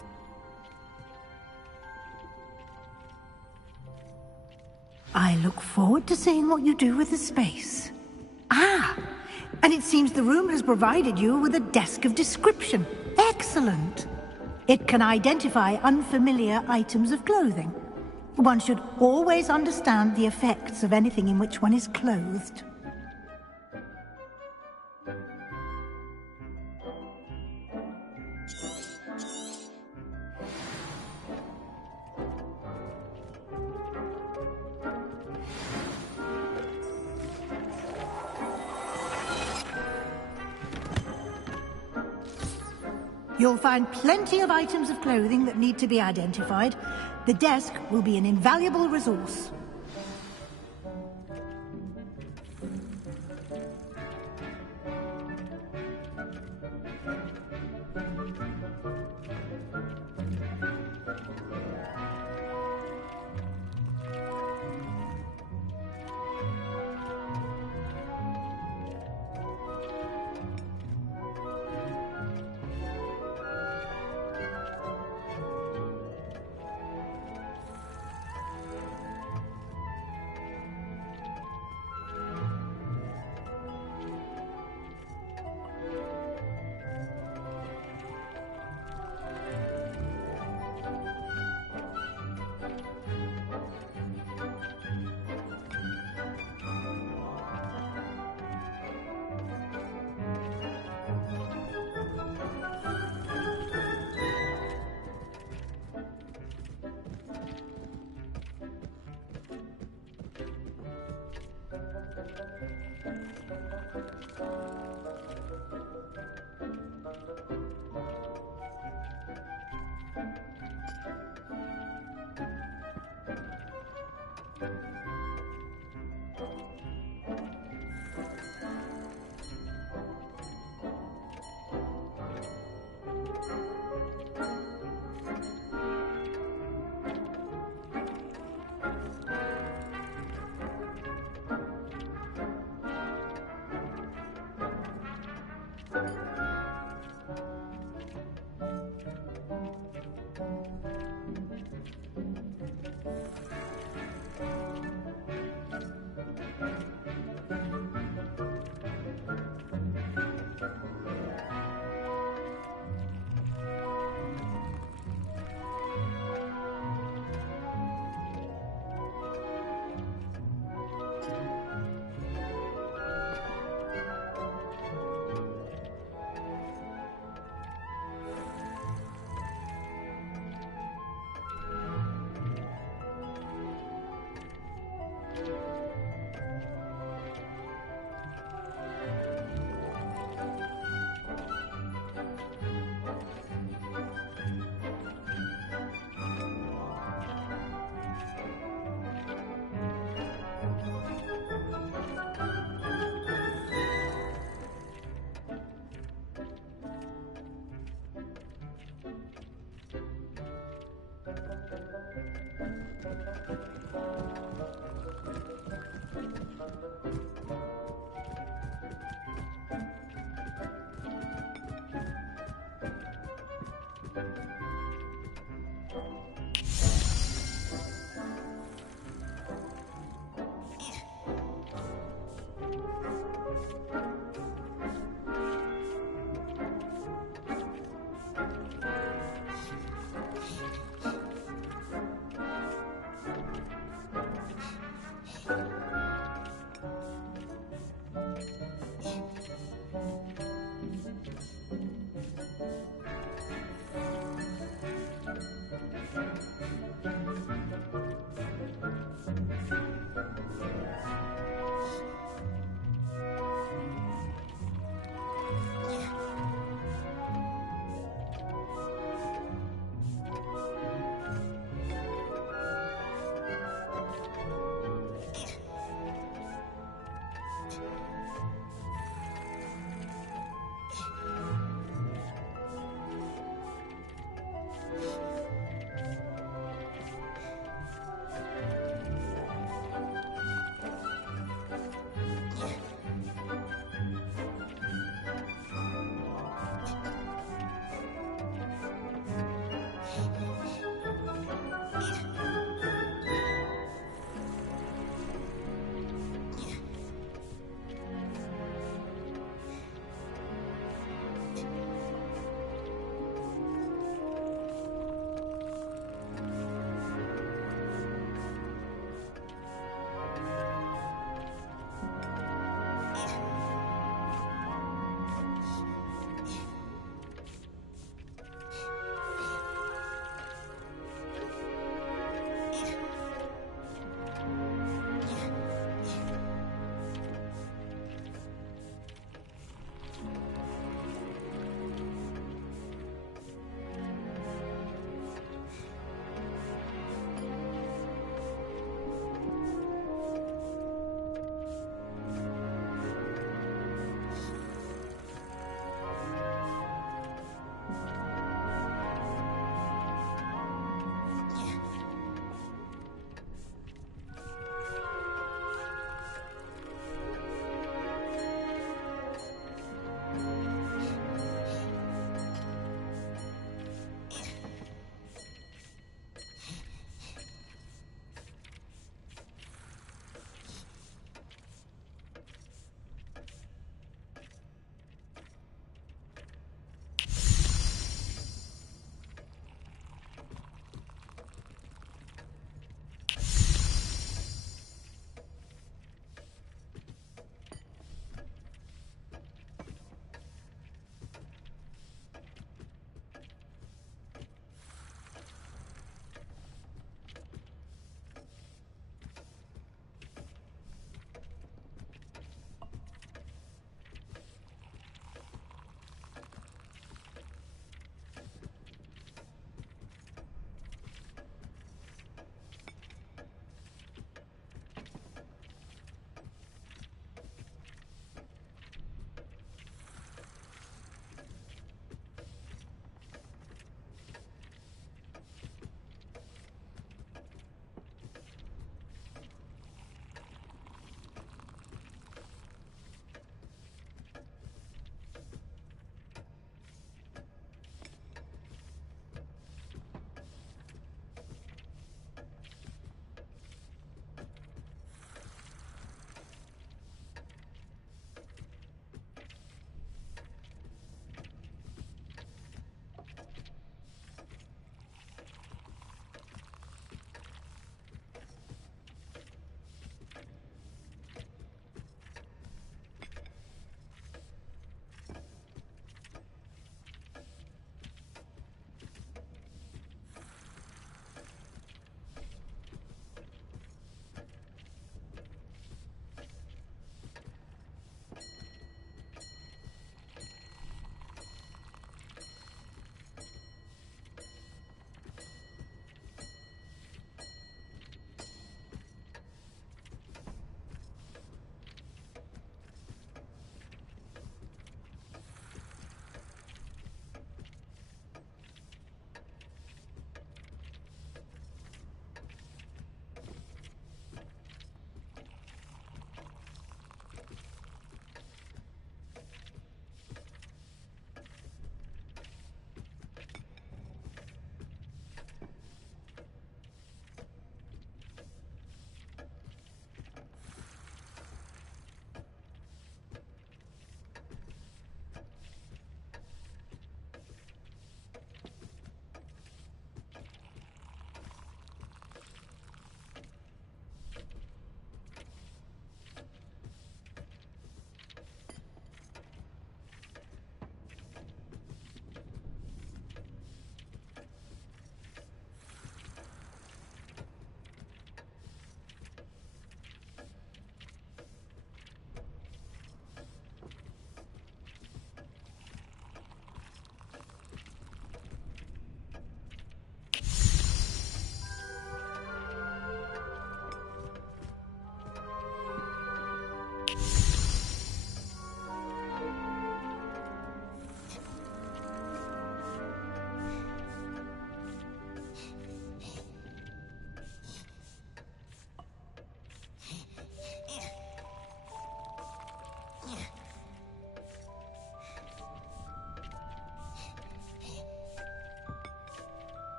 I look forward to seeing what you do with the space. Ah, and it seems the room has provided you with a desk of description. Excellent. It can identify unfamiliar items of clothing. One should always understand the effects of anything in which one is clothed. You'll find plenty of items of clothing that need to be identified. The desk will be an invaluable resource.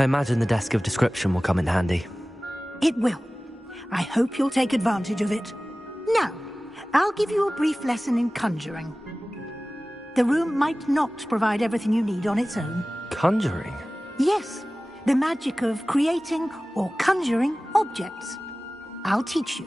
I imagine the desk of description will come in handy. It will. I hope you'll take advantage of it. Now, I'll give you a brief lesson in conjuring. The room might not provide everything you need on its own. Conjuring? Yes, the magic of creating or conjuring objects. I'll teach you.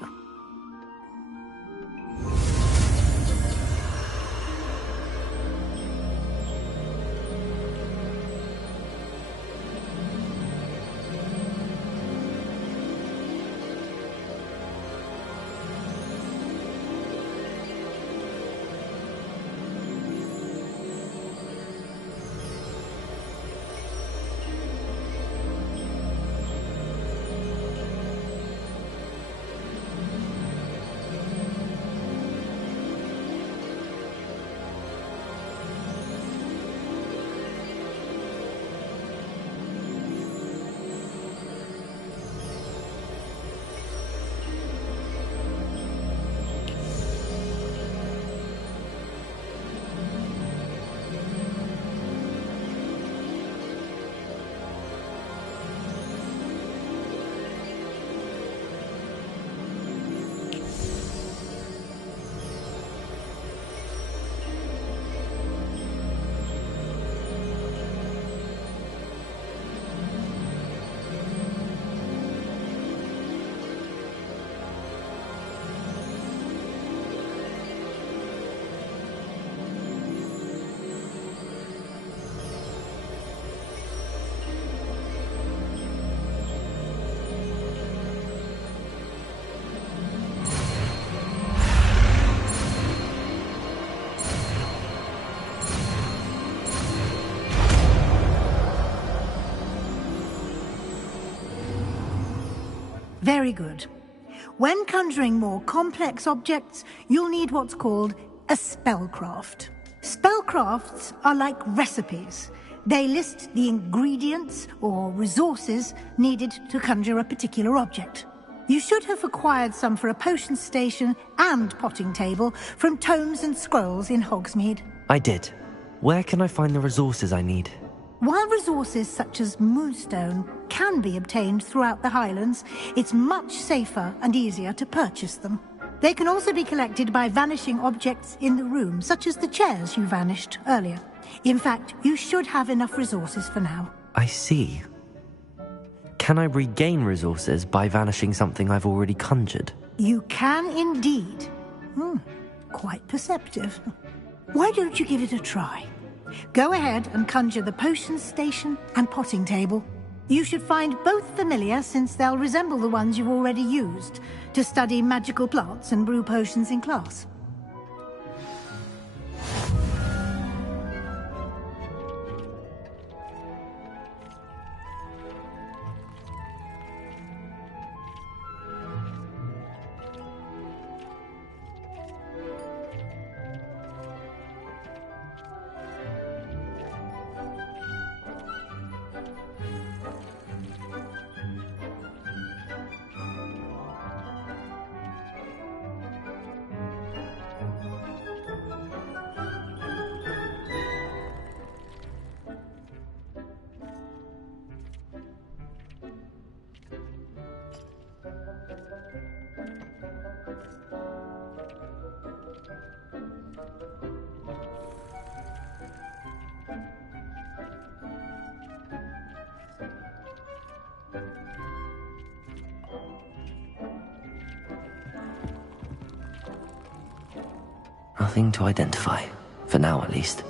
Very good. When conjuring more complex objects, you'll need what's called a spellcraft. Spellcrafts are like recipes. They list the ingredients or resources needed to conjure a particular object. You should have acquired some for a potion station and potting table from tomes and scrolls in Hogsmeade. I did. Where can I find the resources I need? While resources such as moonstone can be obtained throughout the Highlands, it's much safer and easier to purchase them. They can also be collected by vanishing objects in the room, such as the chairs you vanished earlier. In fact, you should have enough resources for now. I see. Can I regain resources by vanishing something I've already conjured? You can indeed. Quite perceptive. Why don't you give it a try? Go ahead and conjure the potion station and potting table. You should find both familiar, since they'll resemble the ones you've already used to study magical plants and brew potions in class. Nothing to identify. For now, at least.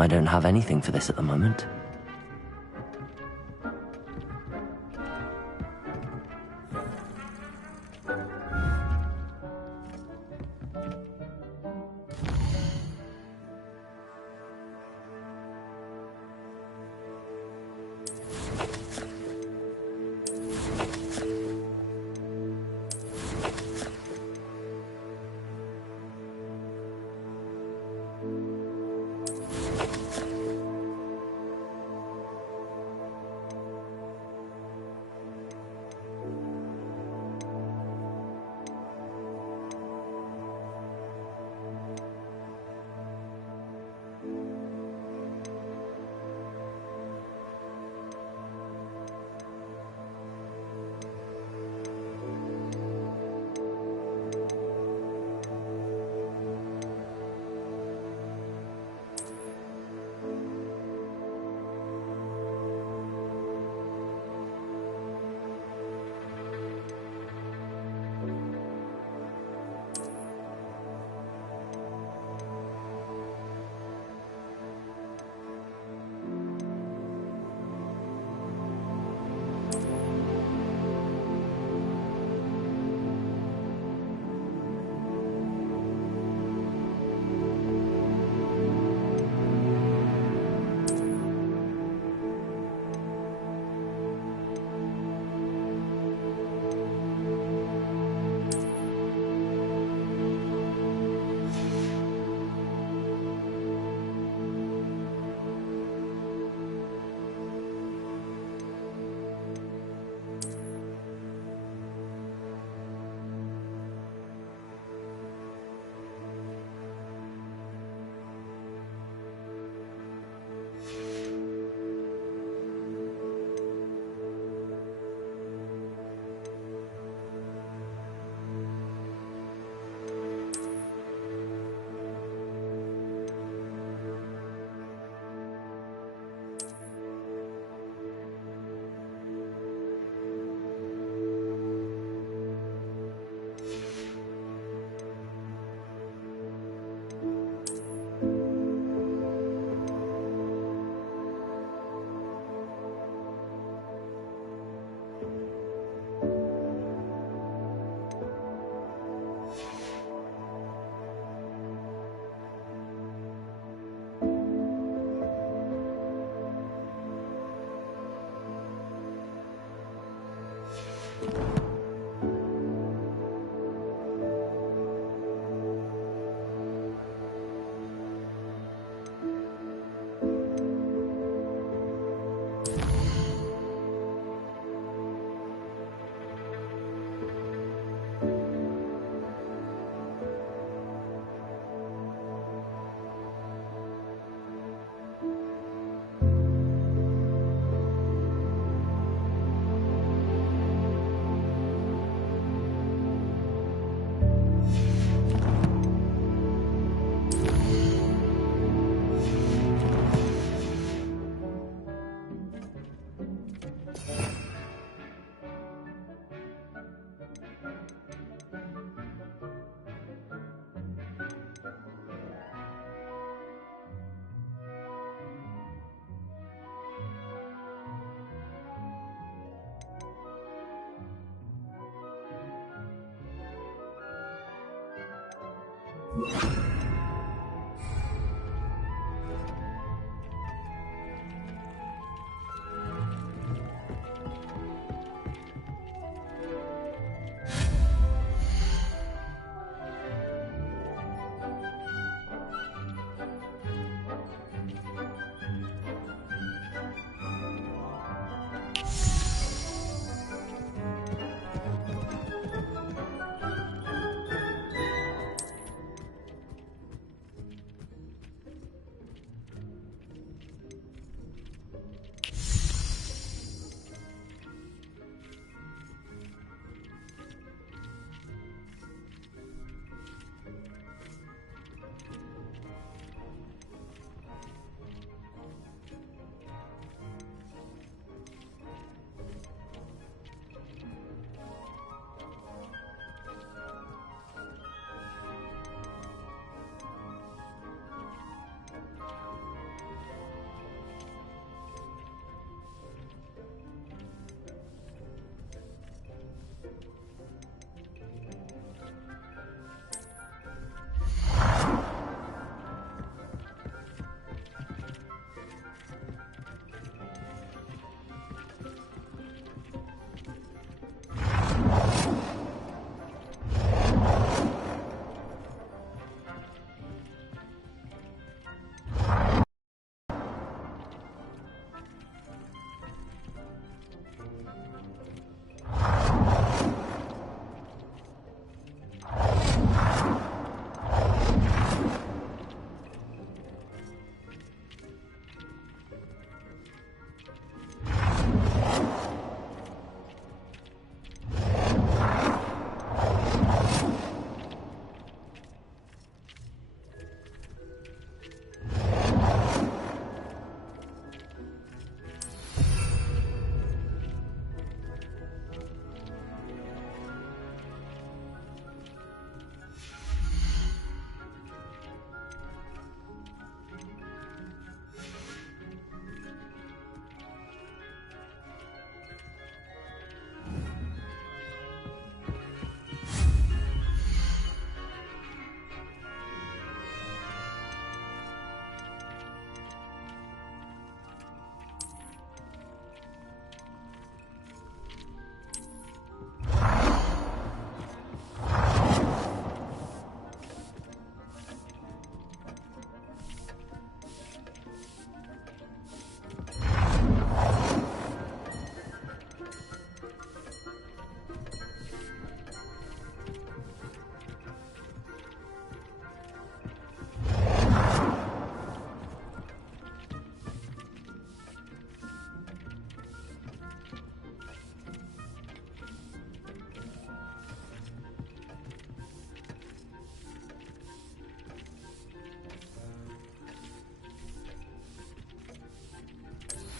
I don't have anything for this at the moment.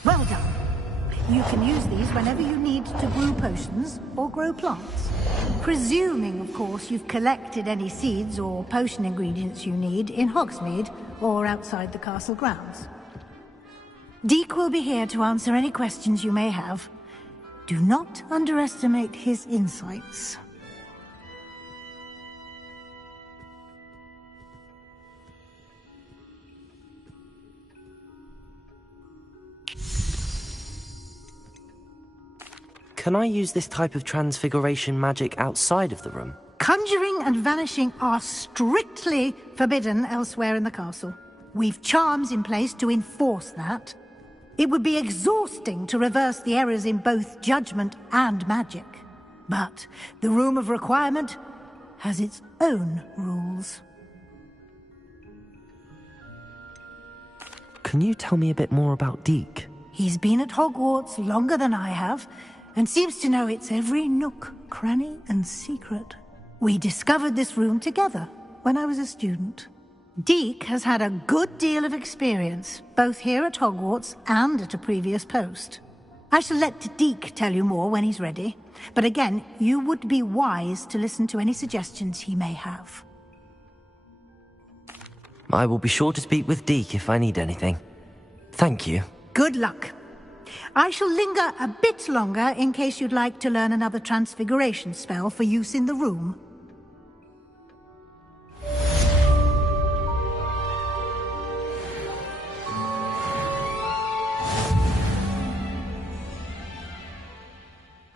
Well done. You can use these whenever you need to brew potions or grow plants. Presuming, of course, you've collected any seeds or potion ingredients you need in Hogsmeade or outside the castle grounds. Deek will be here to answer any questions you may have. Do not underestimate his insights. Can I use this type of transfiguration magic outside of the room? Conjuring and vanishing are strictly forbidden elsewhere in the castle. We've charms in place to enforce that. It would be exhausting to reverse the errors in both judgment and magic. But the Room of Requirement has its own rules. Can you tell me a bit more about Deek? He's been at Hogwarts longer than I have, and seems to know its every nook, cranny, and secret. We discovered this room together when I was a student. Deek has had a good deal of experience, both here at Hogwarts and at a previous post. I shall let Deek tell you more when he's ready, but again, you would be wise to listen to any suggestions he may have. I will be sure to speak with Deek if I need anything. Thank you. Good luck. I shall linger a bit longer in case you'd like to learn another transfiguration spell for use in the room.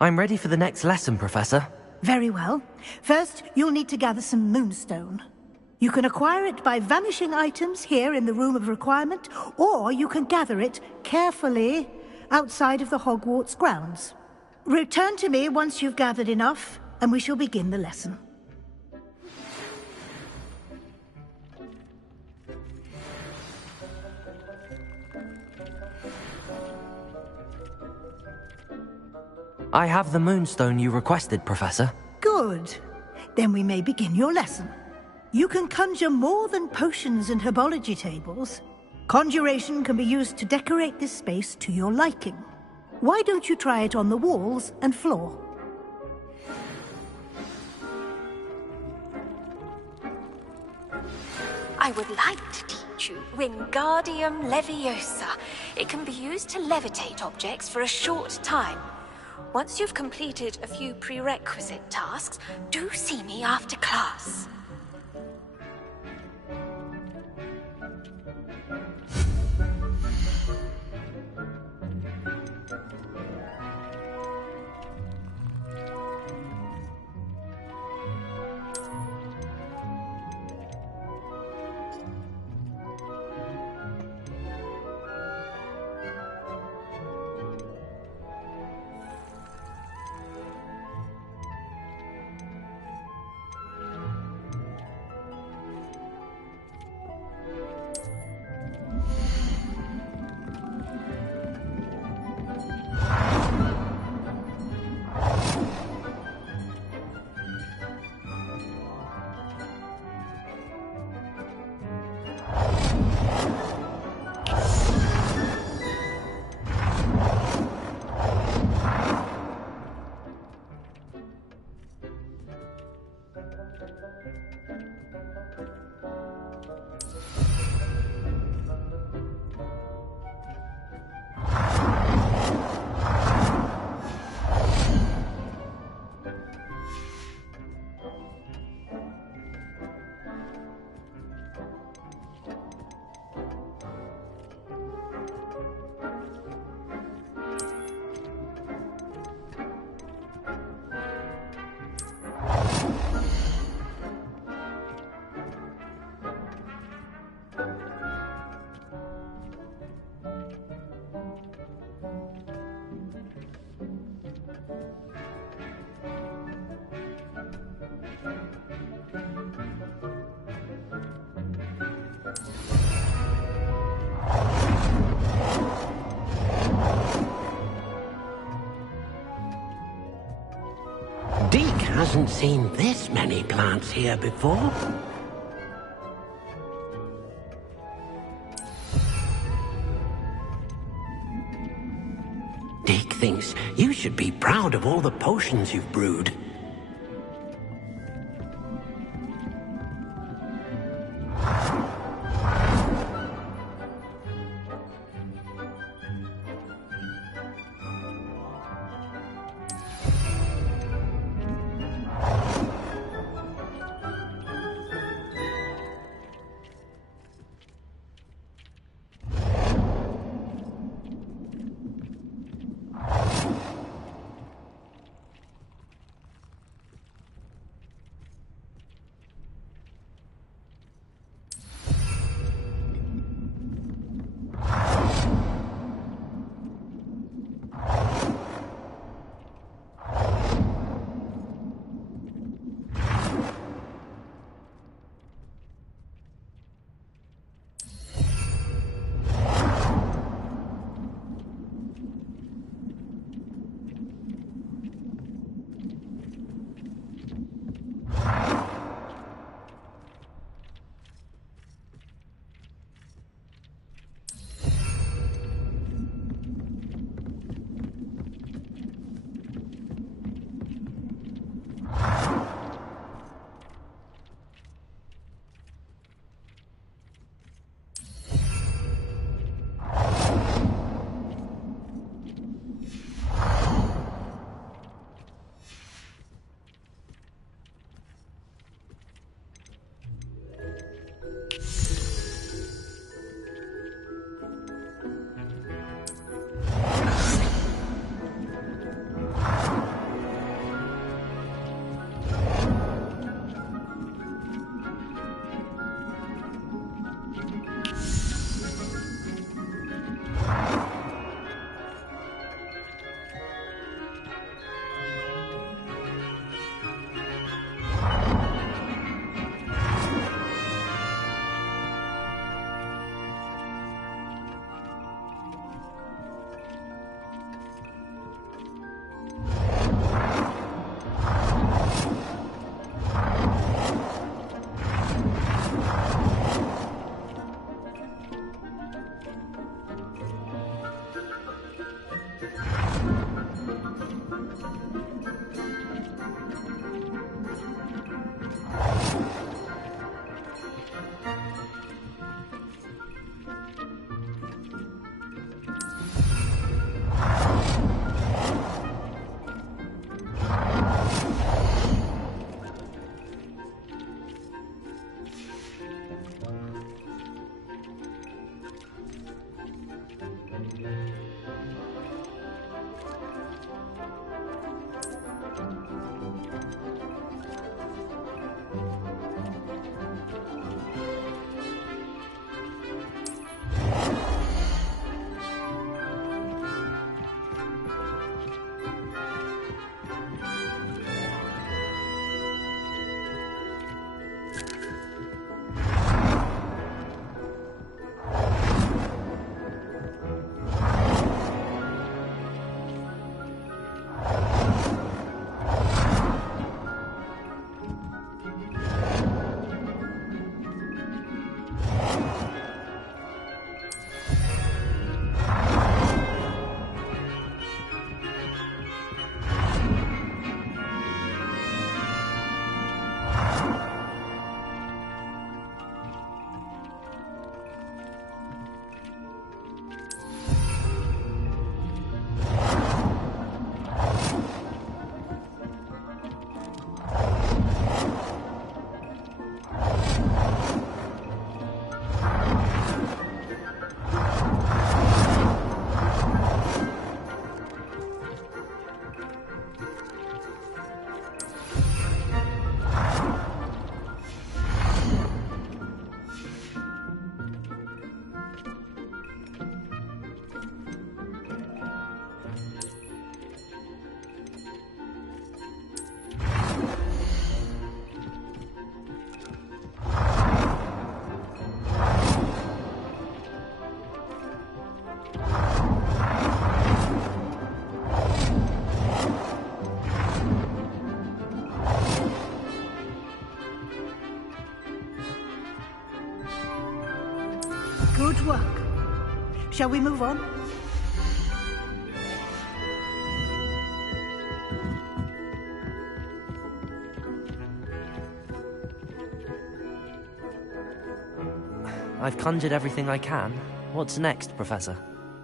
I'm ready for the next lesson, Professor. Very well. First, you'll need to gather some moonstone. You can acquire it by vanishing items here in the Room of Requirement, or you can gather it carefully outside of the Hogwarts grounds. Return to me once you've gathered enough, and we shall begin the lesson. I have the moonstone you requested, Professor. Good. Then we may begin your lesson. You can conjure more than potions and herbology tables. Conjuration can be used to decorate this space to your liking. Why don't you try it on the walls and floor? I would like to teach you Wingardium Leviosa. It can be used to levitate objects for a short time. Once you've completed a few prerequisite tasks, do see me after class. Deke hasn't seen this many plants here before. Deke thinks you should be proud of all the potions you've brewed. Good work. Shall we move on? I've conjured everything I can. What's next, Professor?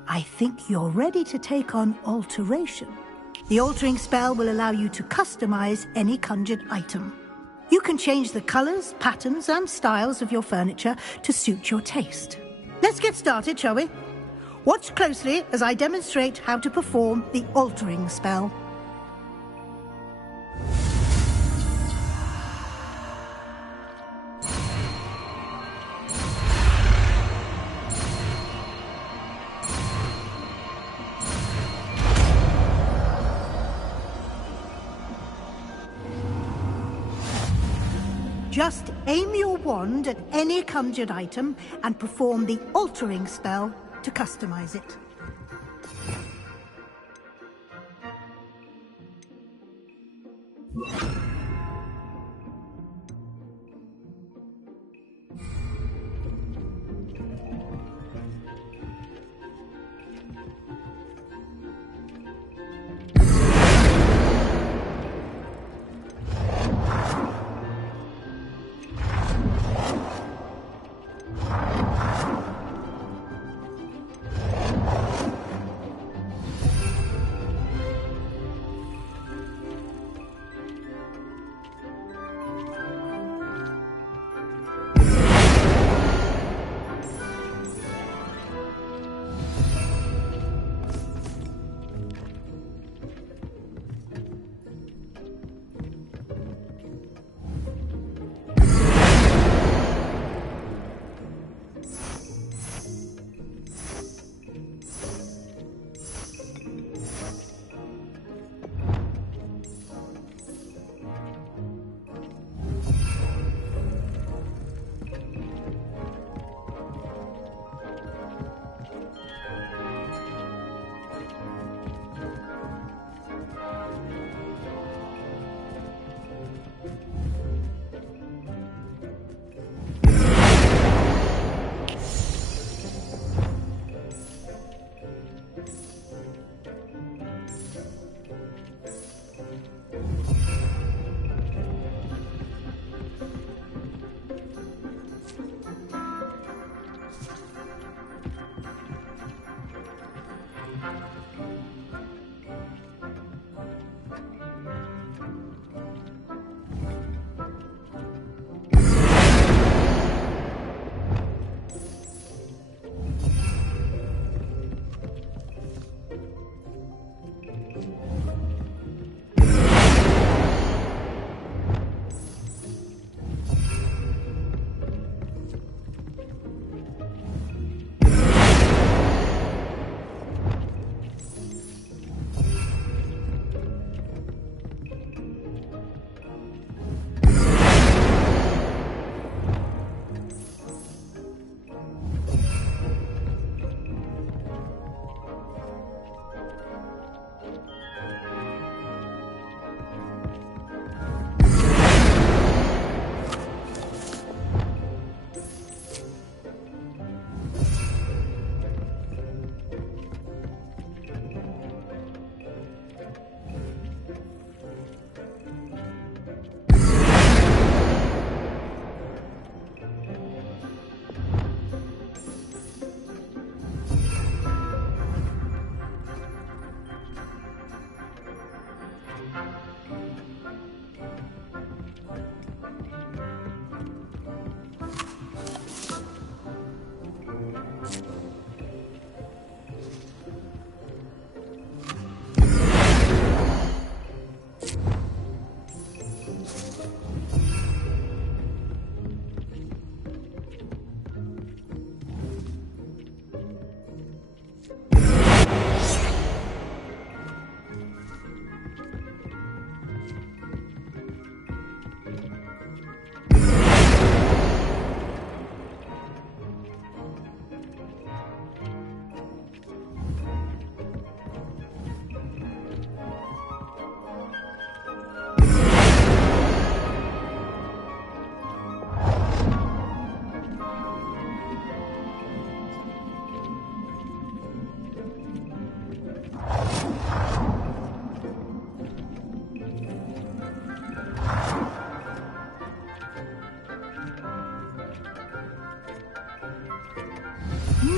I think you're ready to take on alteration. The altering spell will allow you to customize any conjured item. You can change the colors, patterns, and styles of your furniture to suit your taste. Let's get started, shall we? Watch closely as I demonstrate how to perform the altering spell. Just aim your wand at any conjured item and perform the altering spell to customize it.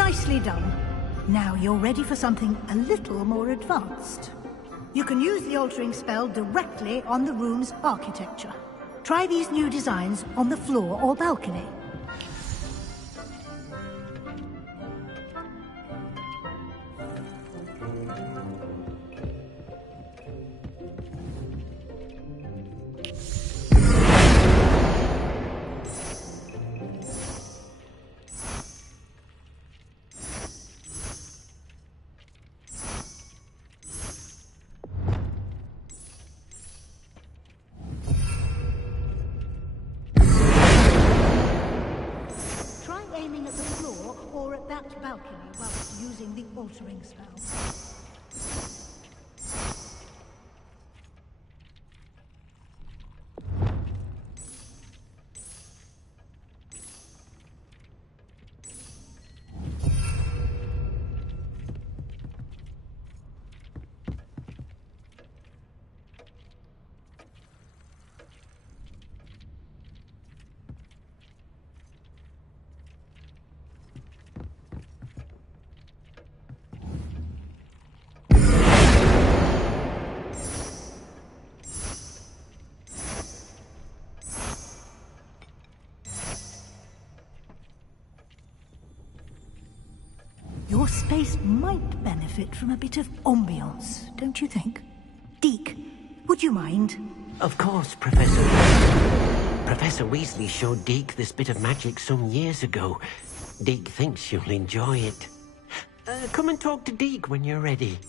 Nicely done. Now you're ready for something a little more advanced. You can use the altering spell directly on the room's architecture. Try these new designs on the floor or balcony. Aiming at the floor or at that balcony whilst using the altering spell. Your space might benefit from a bit of ambiance, don't you think? Deke, would you mind? Of course, Professor. Professor Weasley showed Deke this bit of magic some years ago. Deke thinks you'll enjoy it. Come and talk to Deke when you're ready.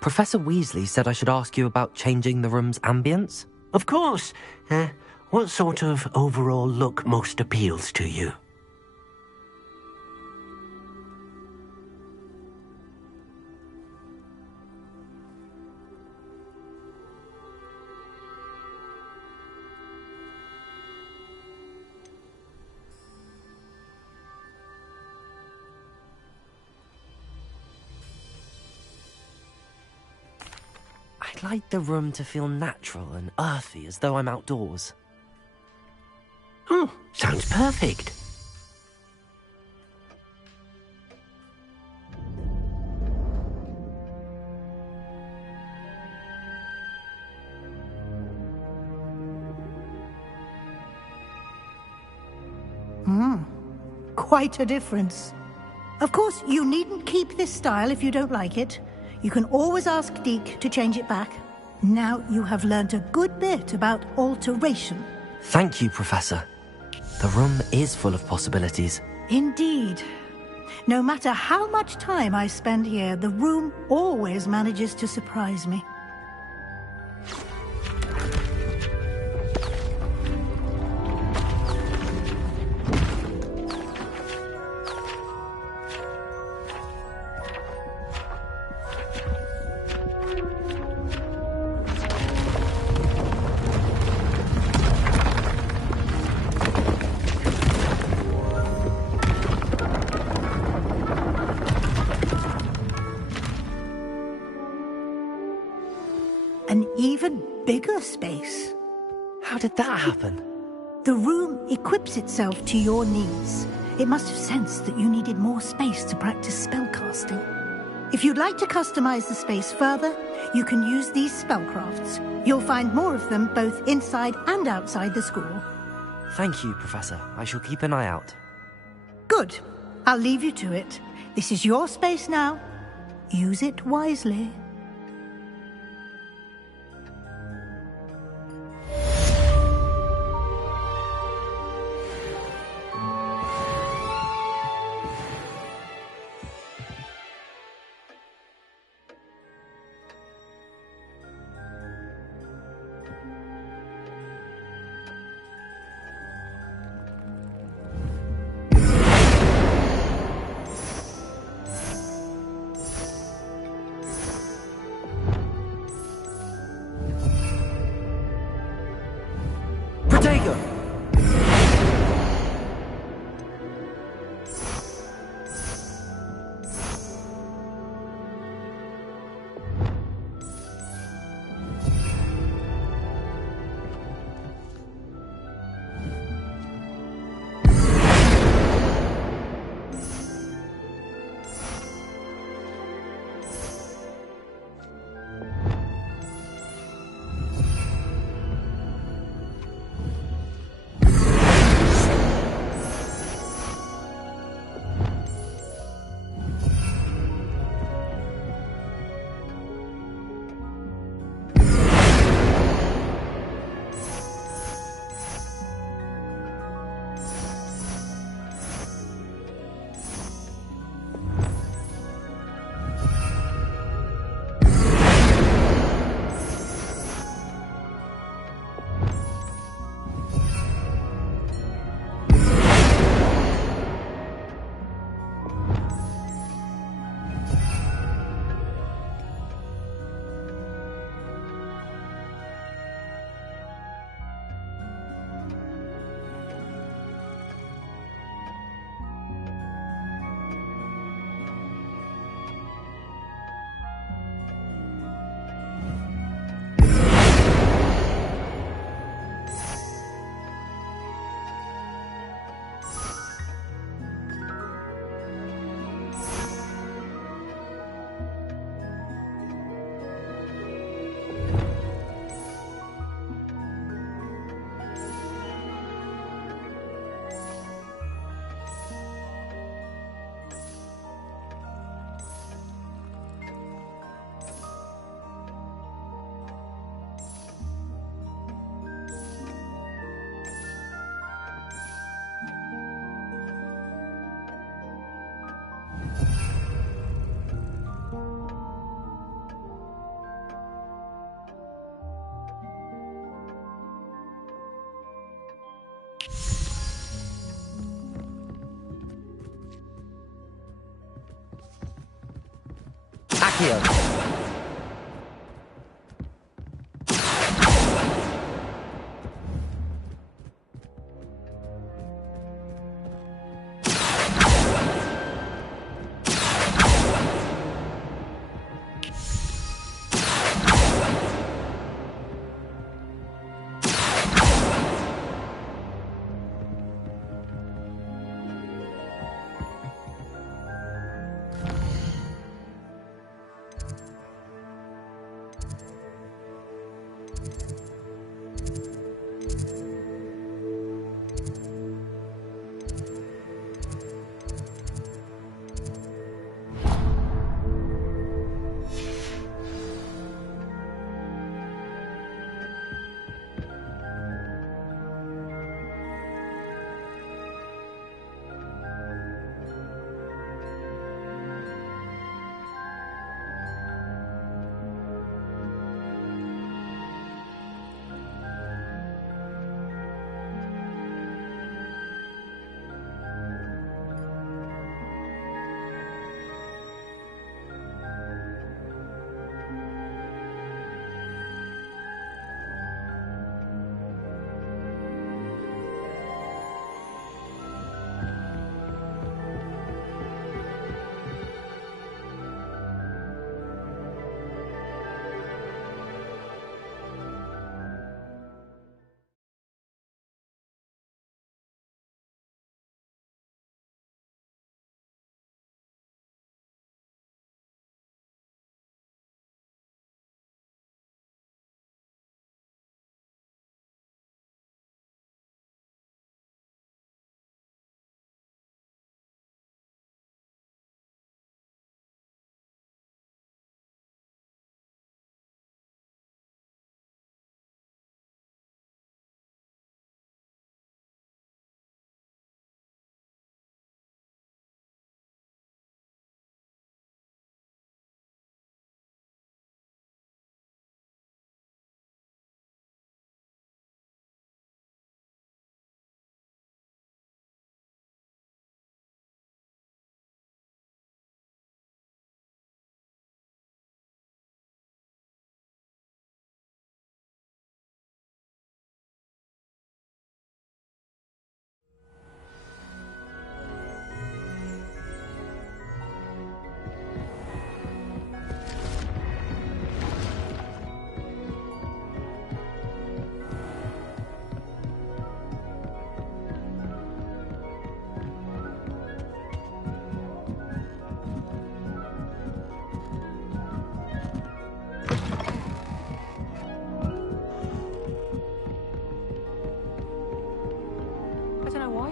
Professor Weasley said I should ask you about changing the room's ambience? Of course. What sort of overall look most appeals to you? I'd like the room to feel natural and earthy, as though I'm outdoors. Oh, sounds perfect. Quite a difference. Of course, you needn't keep this style if you don't like it. You can always ask Deke to change it back. Now you have learnt a good bit about alteration. Thank you, Professor. The room is full of possibilities. Indeed. No matter how much time I spend here, the room always manages to surprise me. An even bigger space. How did that happen? The room equips itself to your needs. It must have sensed that you needed more space to practice spellcasting. If you'd like to customize the space further, you can use these spellcrafts. You'll find more of them both inside and outside the school. Thank you, Professor. I shall keep an eye out. Good. I'll leave you to it. This is your space now. Use it wisely. Accio!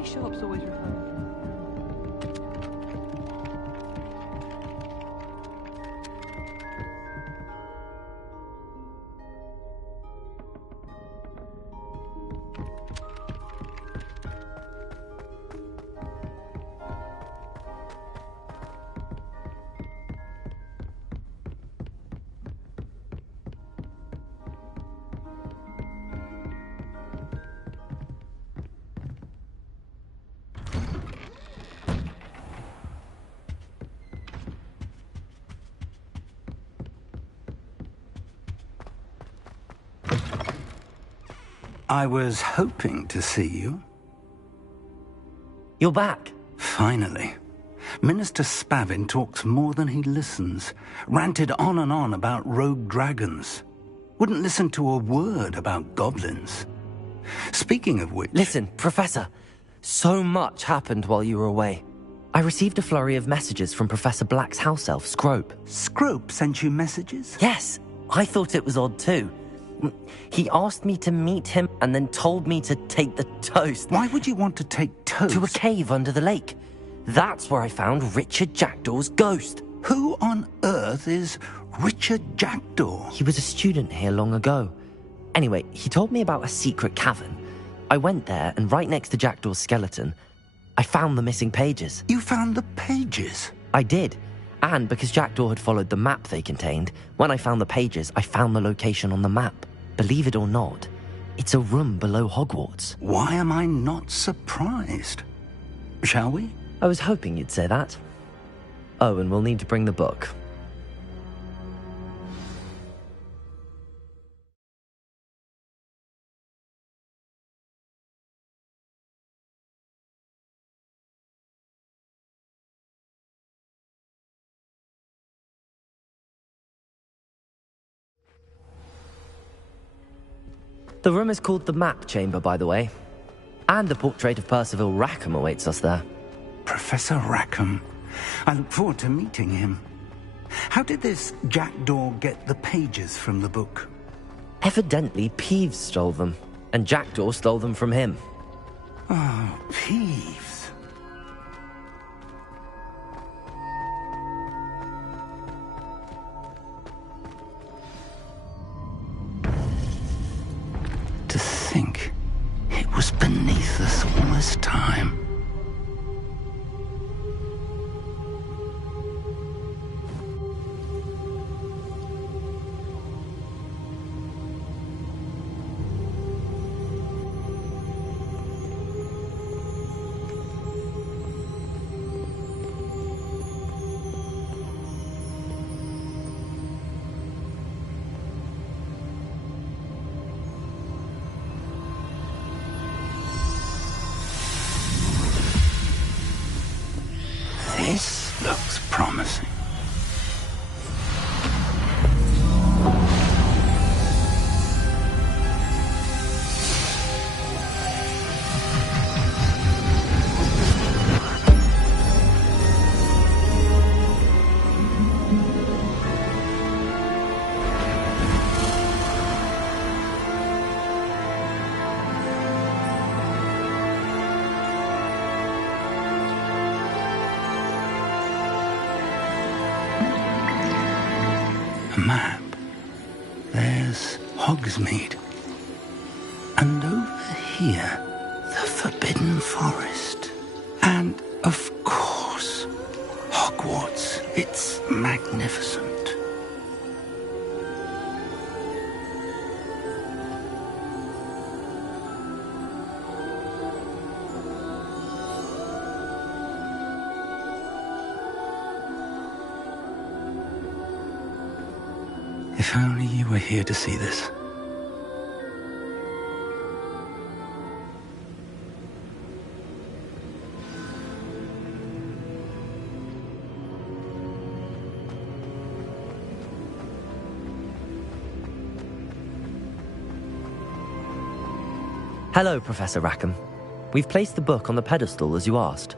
Shop's always referring. I was hoping to see you. You're back. Finally. Minister Spavin talks more than he listens. Ranted on and on about rogue dragons. Wouldn't listen to a word about goblins. Speaking of which... Listen, Professor. So much happened while you were away. I received a flurry of messages from Professor Black's house elf, Scrope. Scrope sent you messages? Yes. I thought it was odd too. He asked me to meet him and then told me to take the toast. Why would you want to take toast? To a cave under the lake. That's where I found Richard Jackdaw's ghost. Who on earth is Richard Jackdaw? He was a student here long ago. Anyway, he told me about a secret cavern. I went there, and right next to Jackdaw's skeleton, I found the missing pages. You found the pages? I did. And because Jackdaw had followed the map they contained, when I found the pages, I found the location on the map. Believe it or not, it's a room below Hogwarts. Why am I not surprised? Shall we? I was hoping you'd say that. Oh, and we'll need to bring the book. The room is called the Map Chamber, by the way. And the portrait of Percival Rackham awaits us there. Professor Rackham. I look forward to meeting him. How did this jackdaw get the pages from the book? Evidently, Peeves stole them, and Jackdaw stole them from him. Oh, Peeves. To think it was beneath us all this time. This looks promising. A map. There's Hogsmeade. And over here, the Forbidden Forest. And, of course, Hogwarts. It's magnificent. If only you were here to see this. Hello, Professor Rackham. We've placed the book on the pedestal as you asked.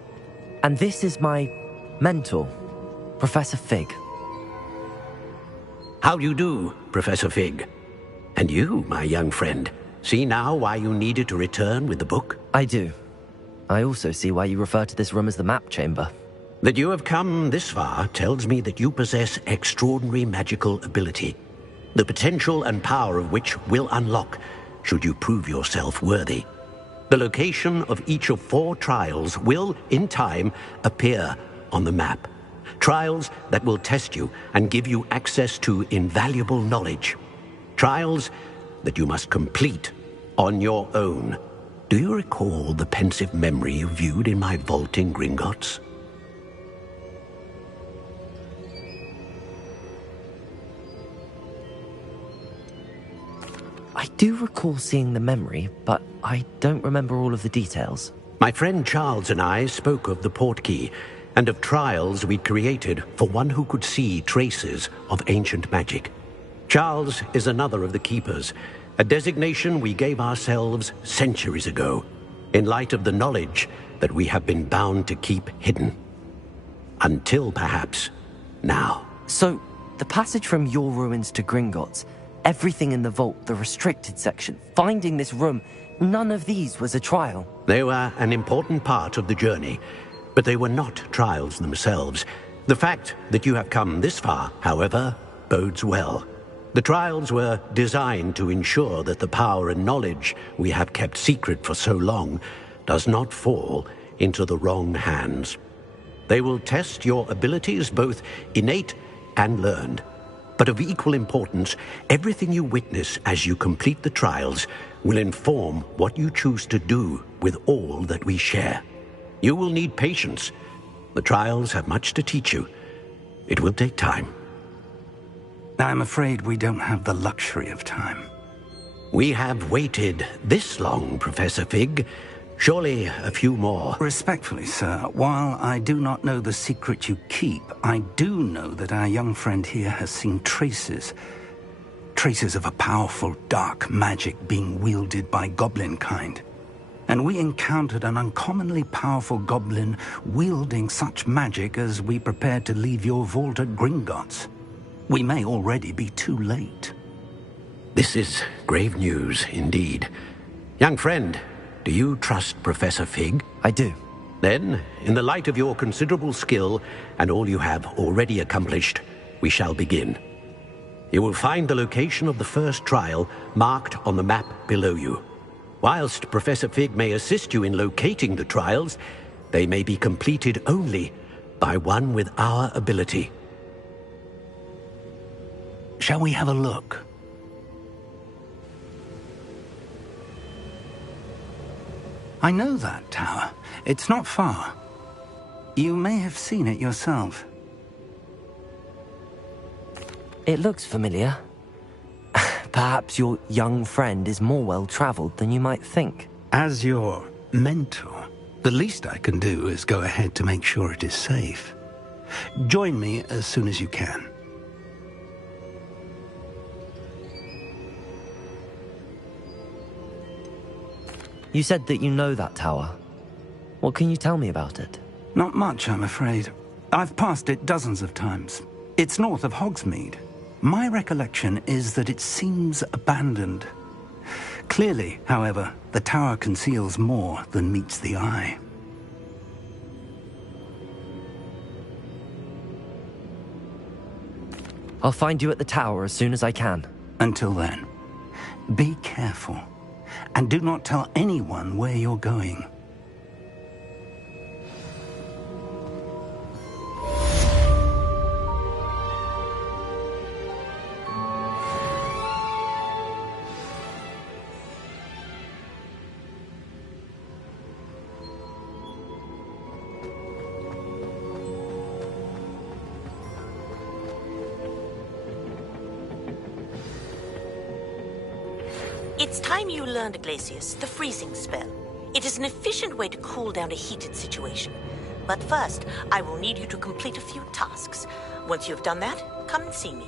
And this is my mentor, Professor Fig. How do you do, Professor Fig? And you, my young friend, see now why you needed to return with the book? I do. I also see why you refer to this room as the Map Chamber. That you have come this far tells me that you possess extraordinary magical ability, the potential and power of which will unlock should you prove yourself worthy. The location of each of 4 trials will, in time, appear on the map. Trials that will test you and give you access to invaluable knowledge. Trials that you must complete on your own. Do you recall the pensive memory you viewed in my vault in Gringotts? I do recall seeing the memory, but I don't remember all of the details. My friend Charles and I spoke of the portkey and of trials we'd created for one who could see traces of ancient magic. Charles is another of the keepers, a designation we gave ourselves centuries ago, in light of the knowledge that we have been bound to keep hidden. Until, perhaps, now. So, the passage from your ruins to Gringotts, everything in the vault, the restricted section, finding this room, none of these was a trial. They were an important part of the journey, but they were not trials themselves. The fact that you have come this far, however, bodes well. The trials were designed to ensure that the power and knowledge we have kept secret for so long does not fall into the wrong hands. They will test your abilities, both innate and learned. But of equal importance, everything you witness as you complete the trials will inform what you choose to do with all that we share. You will need patience. The trials have much to teach you. It will take time. I'm afraid we don't have the luxury of time. We have waited this long, Professor Fig. Surely a few more. Respectfully, sir, while I do not know the secret you keep, I do know that our young friend here has seen traces traces of a powerful dark magic being wielded by goblin kind. And we encountered an uncommonly powerful goblin wielding such magic as we prepared to leave your vault at Gringotts. We may already be too late. This is grave news indeed. Young friend, do you trust Professor Fig? I do. Then, in the light of your considerable skill and all you have already accomplished, we shall begin. You will find the location of the first trial marked on the map below you. Whilst Professor Fig may assist you in locating the trials, they may be completed only by one with our ability. Shall we have a look? I know that tower. It's not far. You may have seen it yourself. It looks familiar. Perhaps your young friend is more well-traveled than you might think. As your mentor, the least I can do is go ahead to make sure it is safe. Join me as soon as you can. You said that you know that tower. What can you tell me about it? Not much, I'm afraid. I've passed it dozens of times. It's north of Hogsmeade. My recollection is that it seems abandoned. Clearly, however, the tower conceals more than meets the eye. I'll find you at the tower as soon as I can. Until then, be careful. And do not tell anyone where you're going. It's time you learned, Glacius, the freezing spell. It is an efficient way to cool down a heated situation. But first, I will need you to complete a few tasks. Once you have done that, come and see me.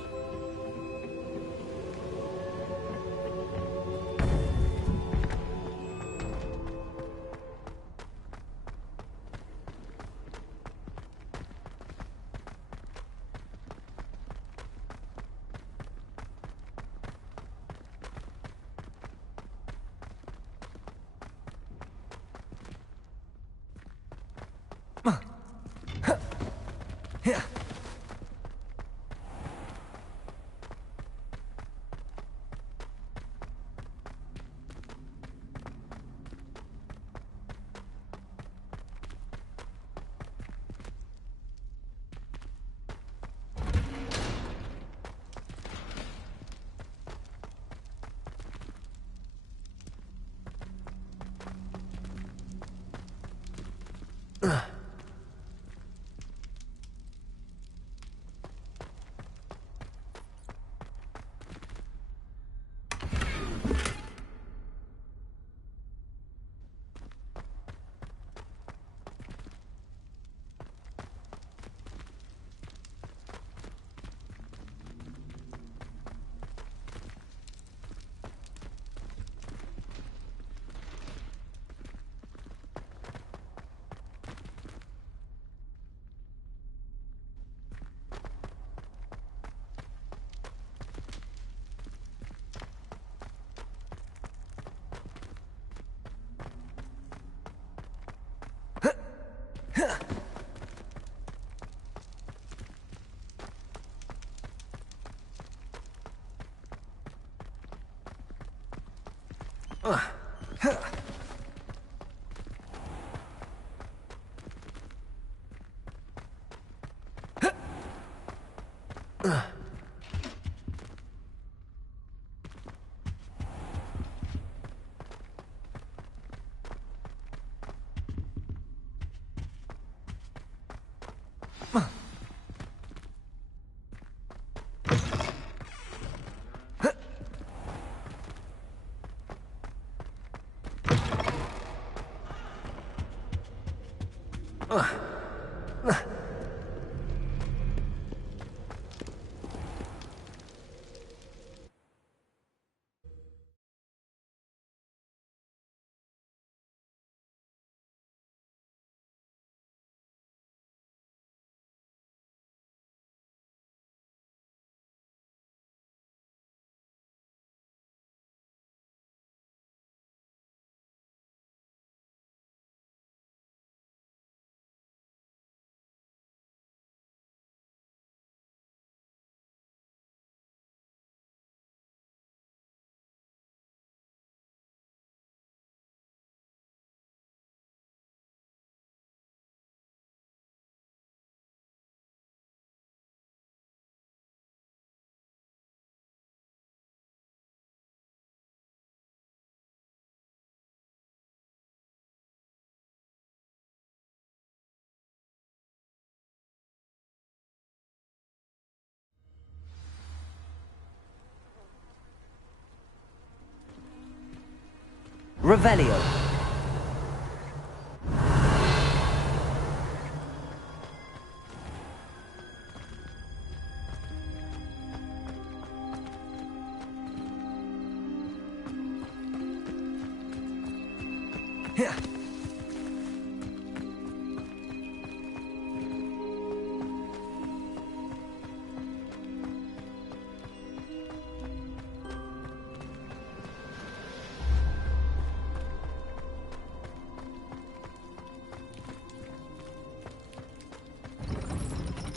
Revelio.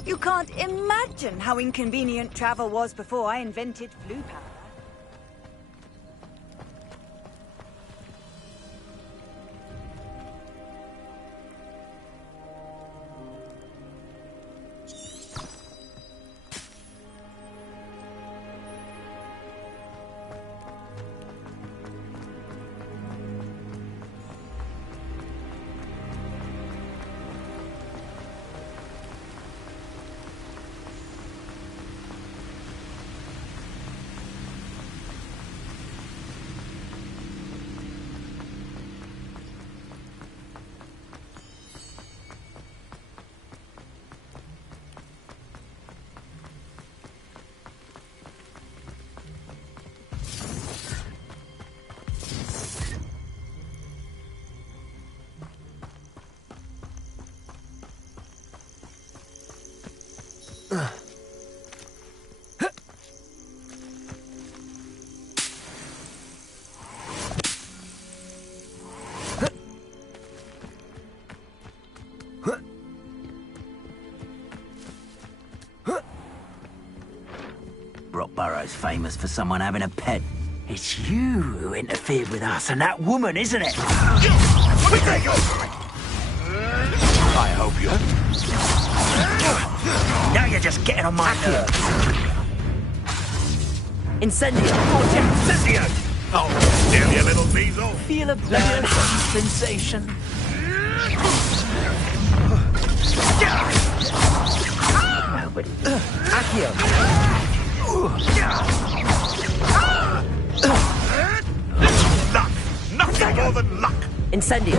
You can't imagine how inconvenient travel was before I invented flu powder. Rockborough's famous for someone having a pet. It's you who interfered with us and that woman, isn't it? I hope you... Now you're just getting on my nerves. Incendio. Incendio! Oh, still, you little weasel. Feel a burn sensation. Nobody. Accio. Luck! Nothing more than luck! Incendio.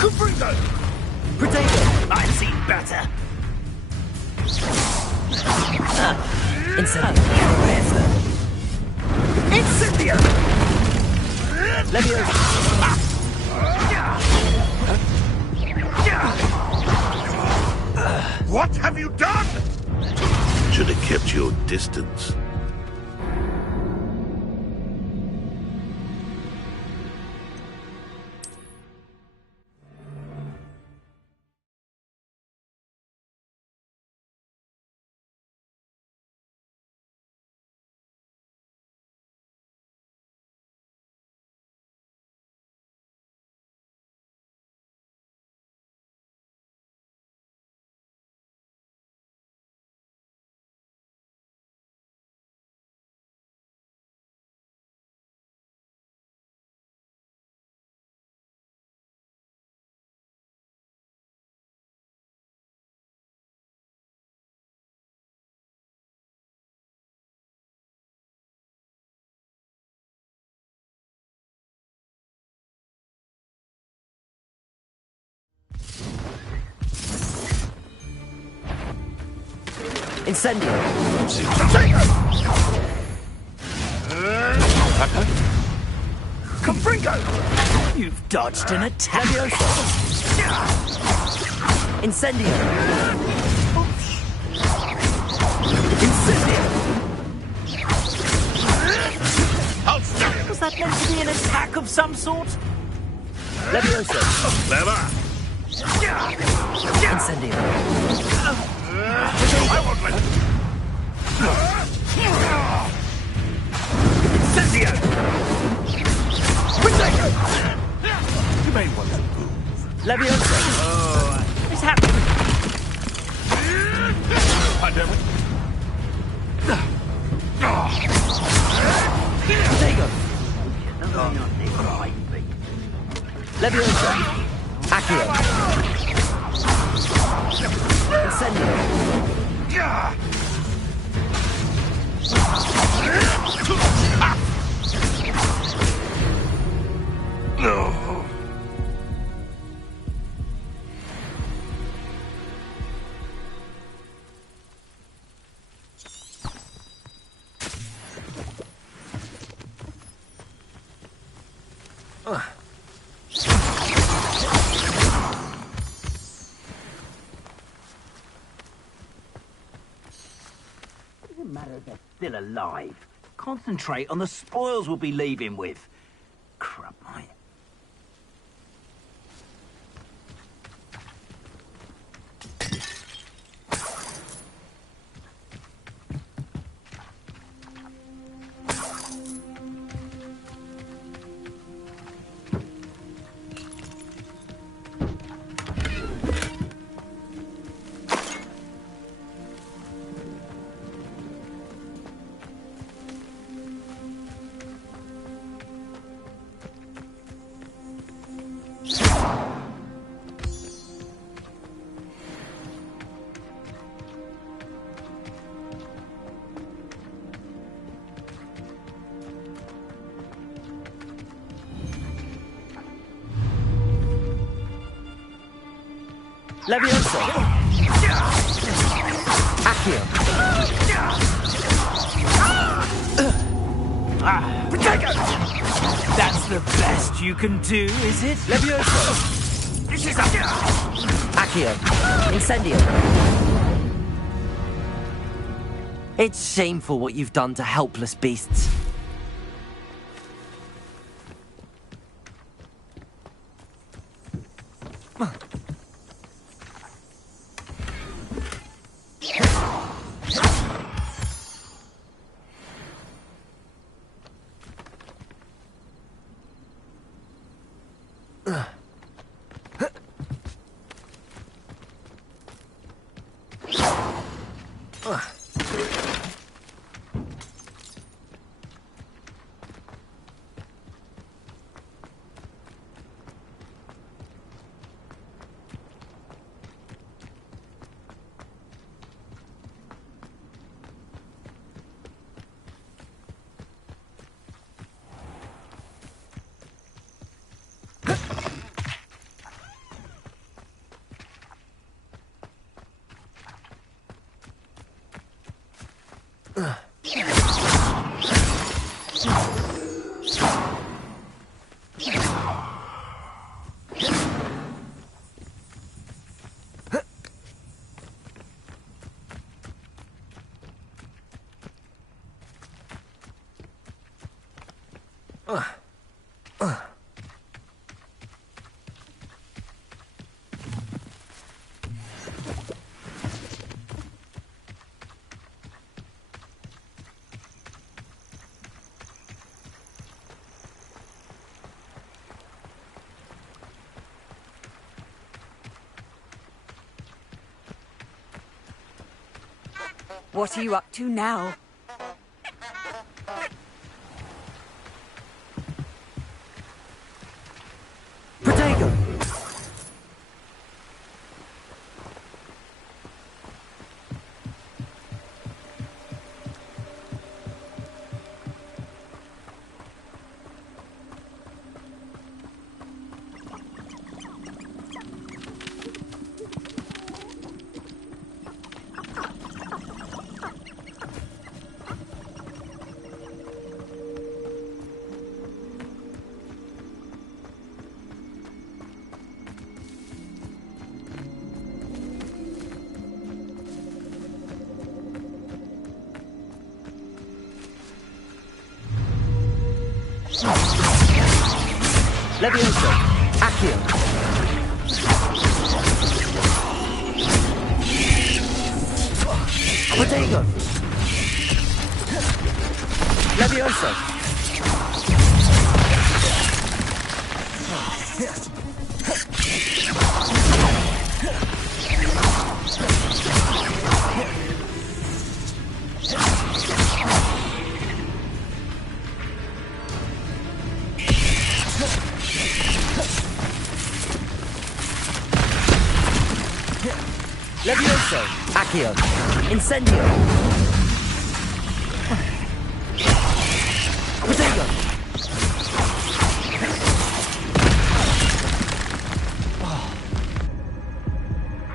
Confringo! Protego. I've seen better. Incendio. Incendio! Leviosa. What have you done? Should have kept your distance. Incendio. Confringo! You've dodged an attack. Incendio. Incendio! Outstanding! Was that meant to be an attack of some sort? Leviosa. Clever! Incendio. I won't let... Incendio! Protego! You may want to move. Leviosa. What's happening? Pandemic? Protego. Leviosa. Accio. Incendio. No. Doesn't matter if they're still alive. Concentrate on the spoils we'll be leaving with. Crap, mate. Leviosa! Accio! Protego! That's the best you can do, is it? Leviosa! This is a... Accio! Incendio! It's shameful what you've done to helpless beasts. What are you up to now? Protego! Leviosa! Accio! Protego! Leviosa! Levioso! Accio! Incendio!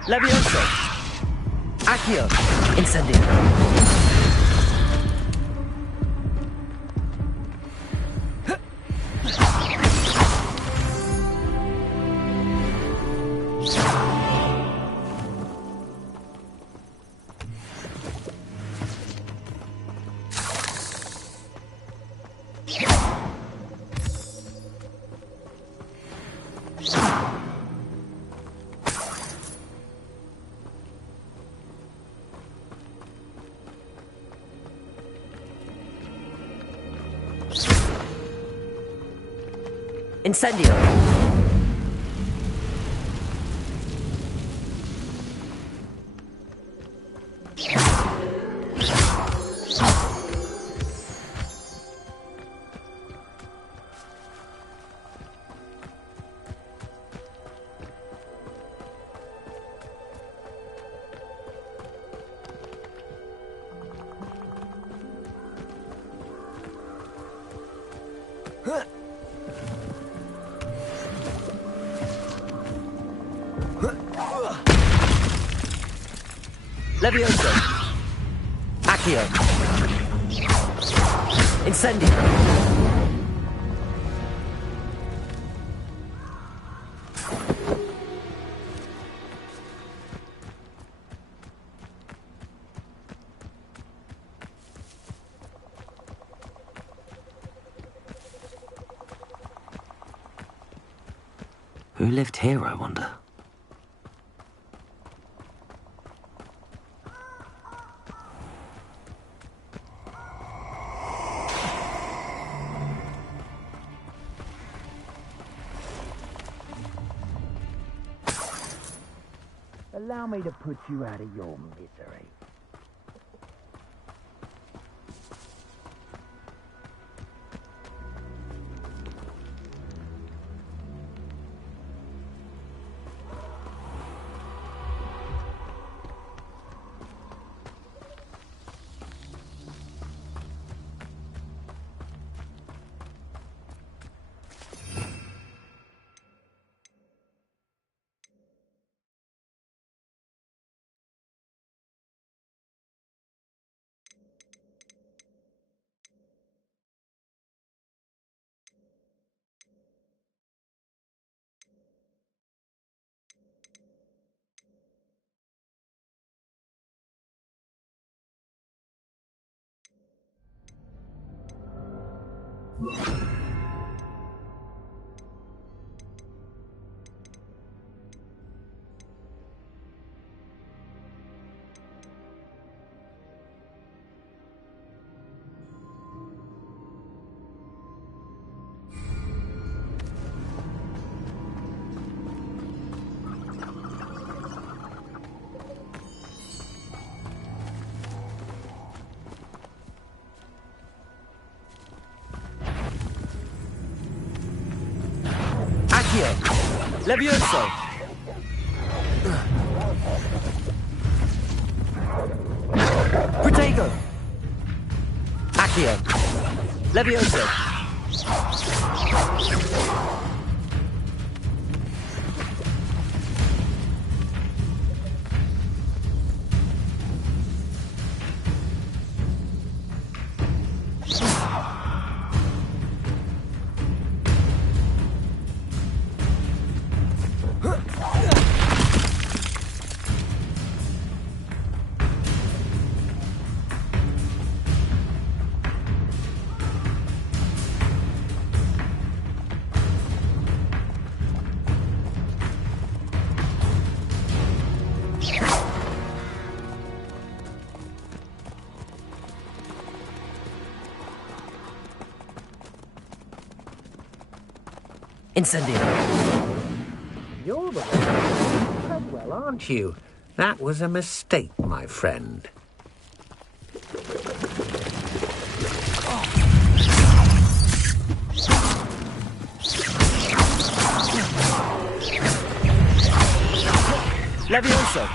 Levioso! Accio! Incendio! Incendio! Levioso! Accio! Incendio! Who lived here, I wonder? Allow me to put you out of your misery. Levioso! Protego! Accio! Levioso! Incendio! You're the one. Treadwell, aren't you? That was a mistake, my friend. Levioso!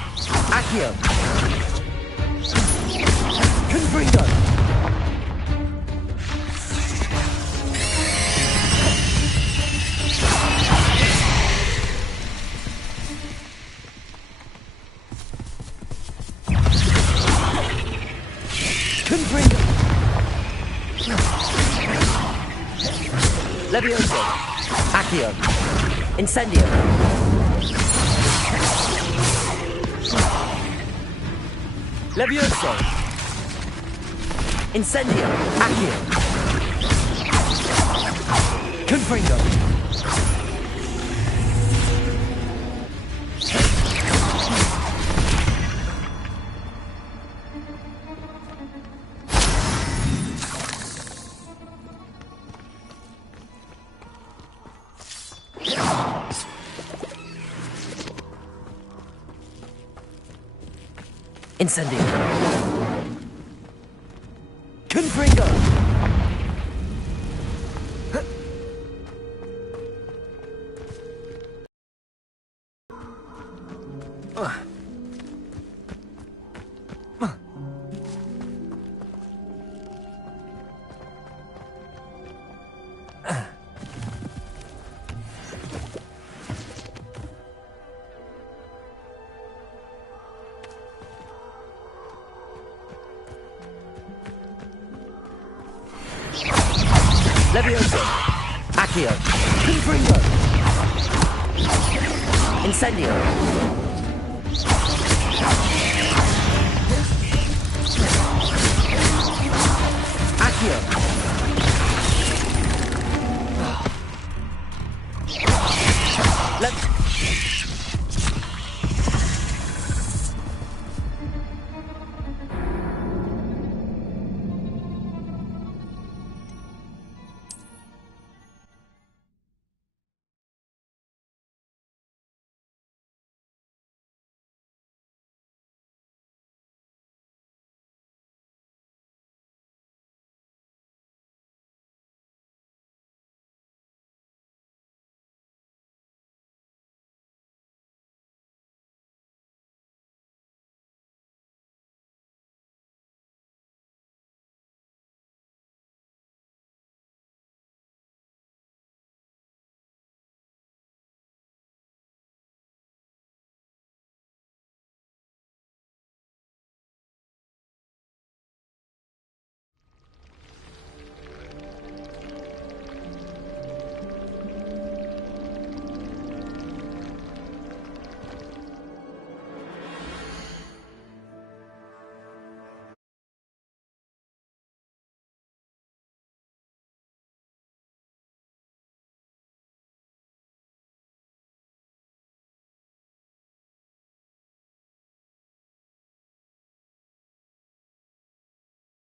Accio! Confringo! Levioso. Accio. Incendio. Levioso. Incendio. Accio. Confringo. Incendio. Confringo. Levioso. Accio. Confringo. Incendio. Accio.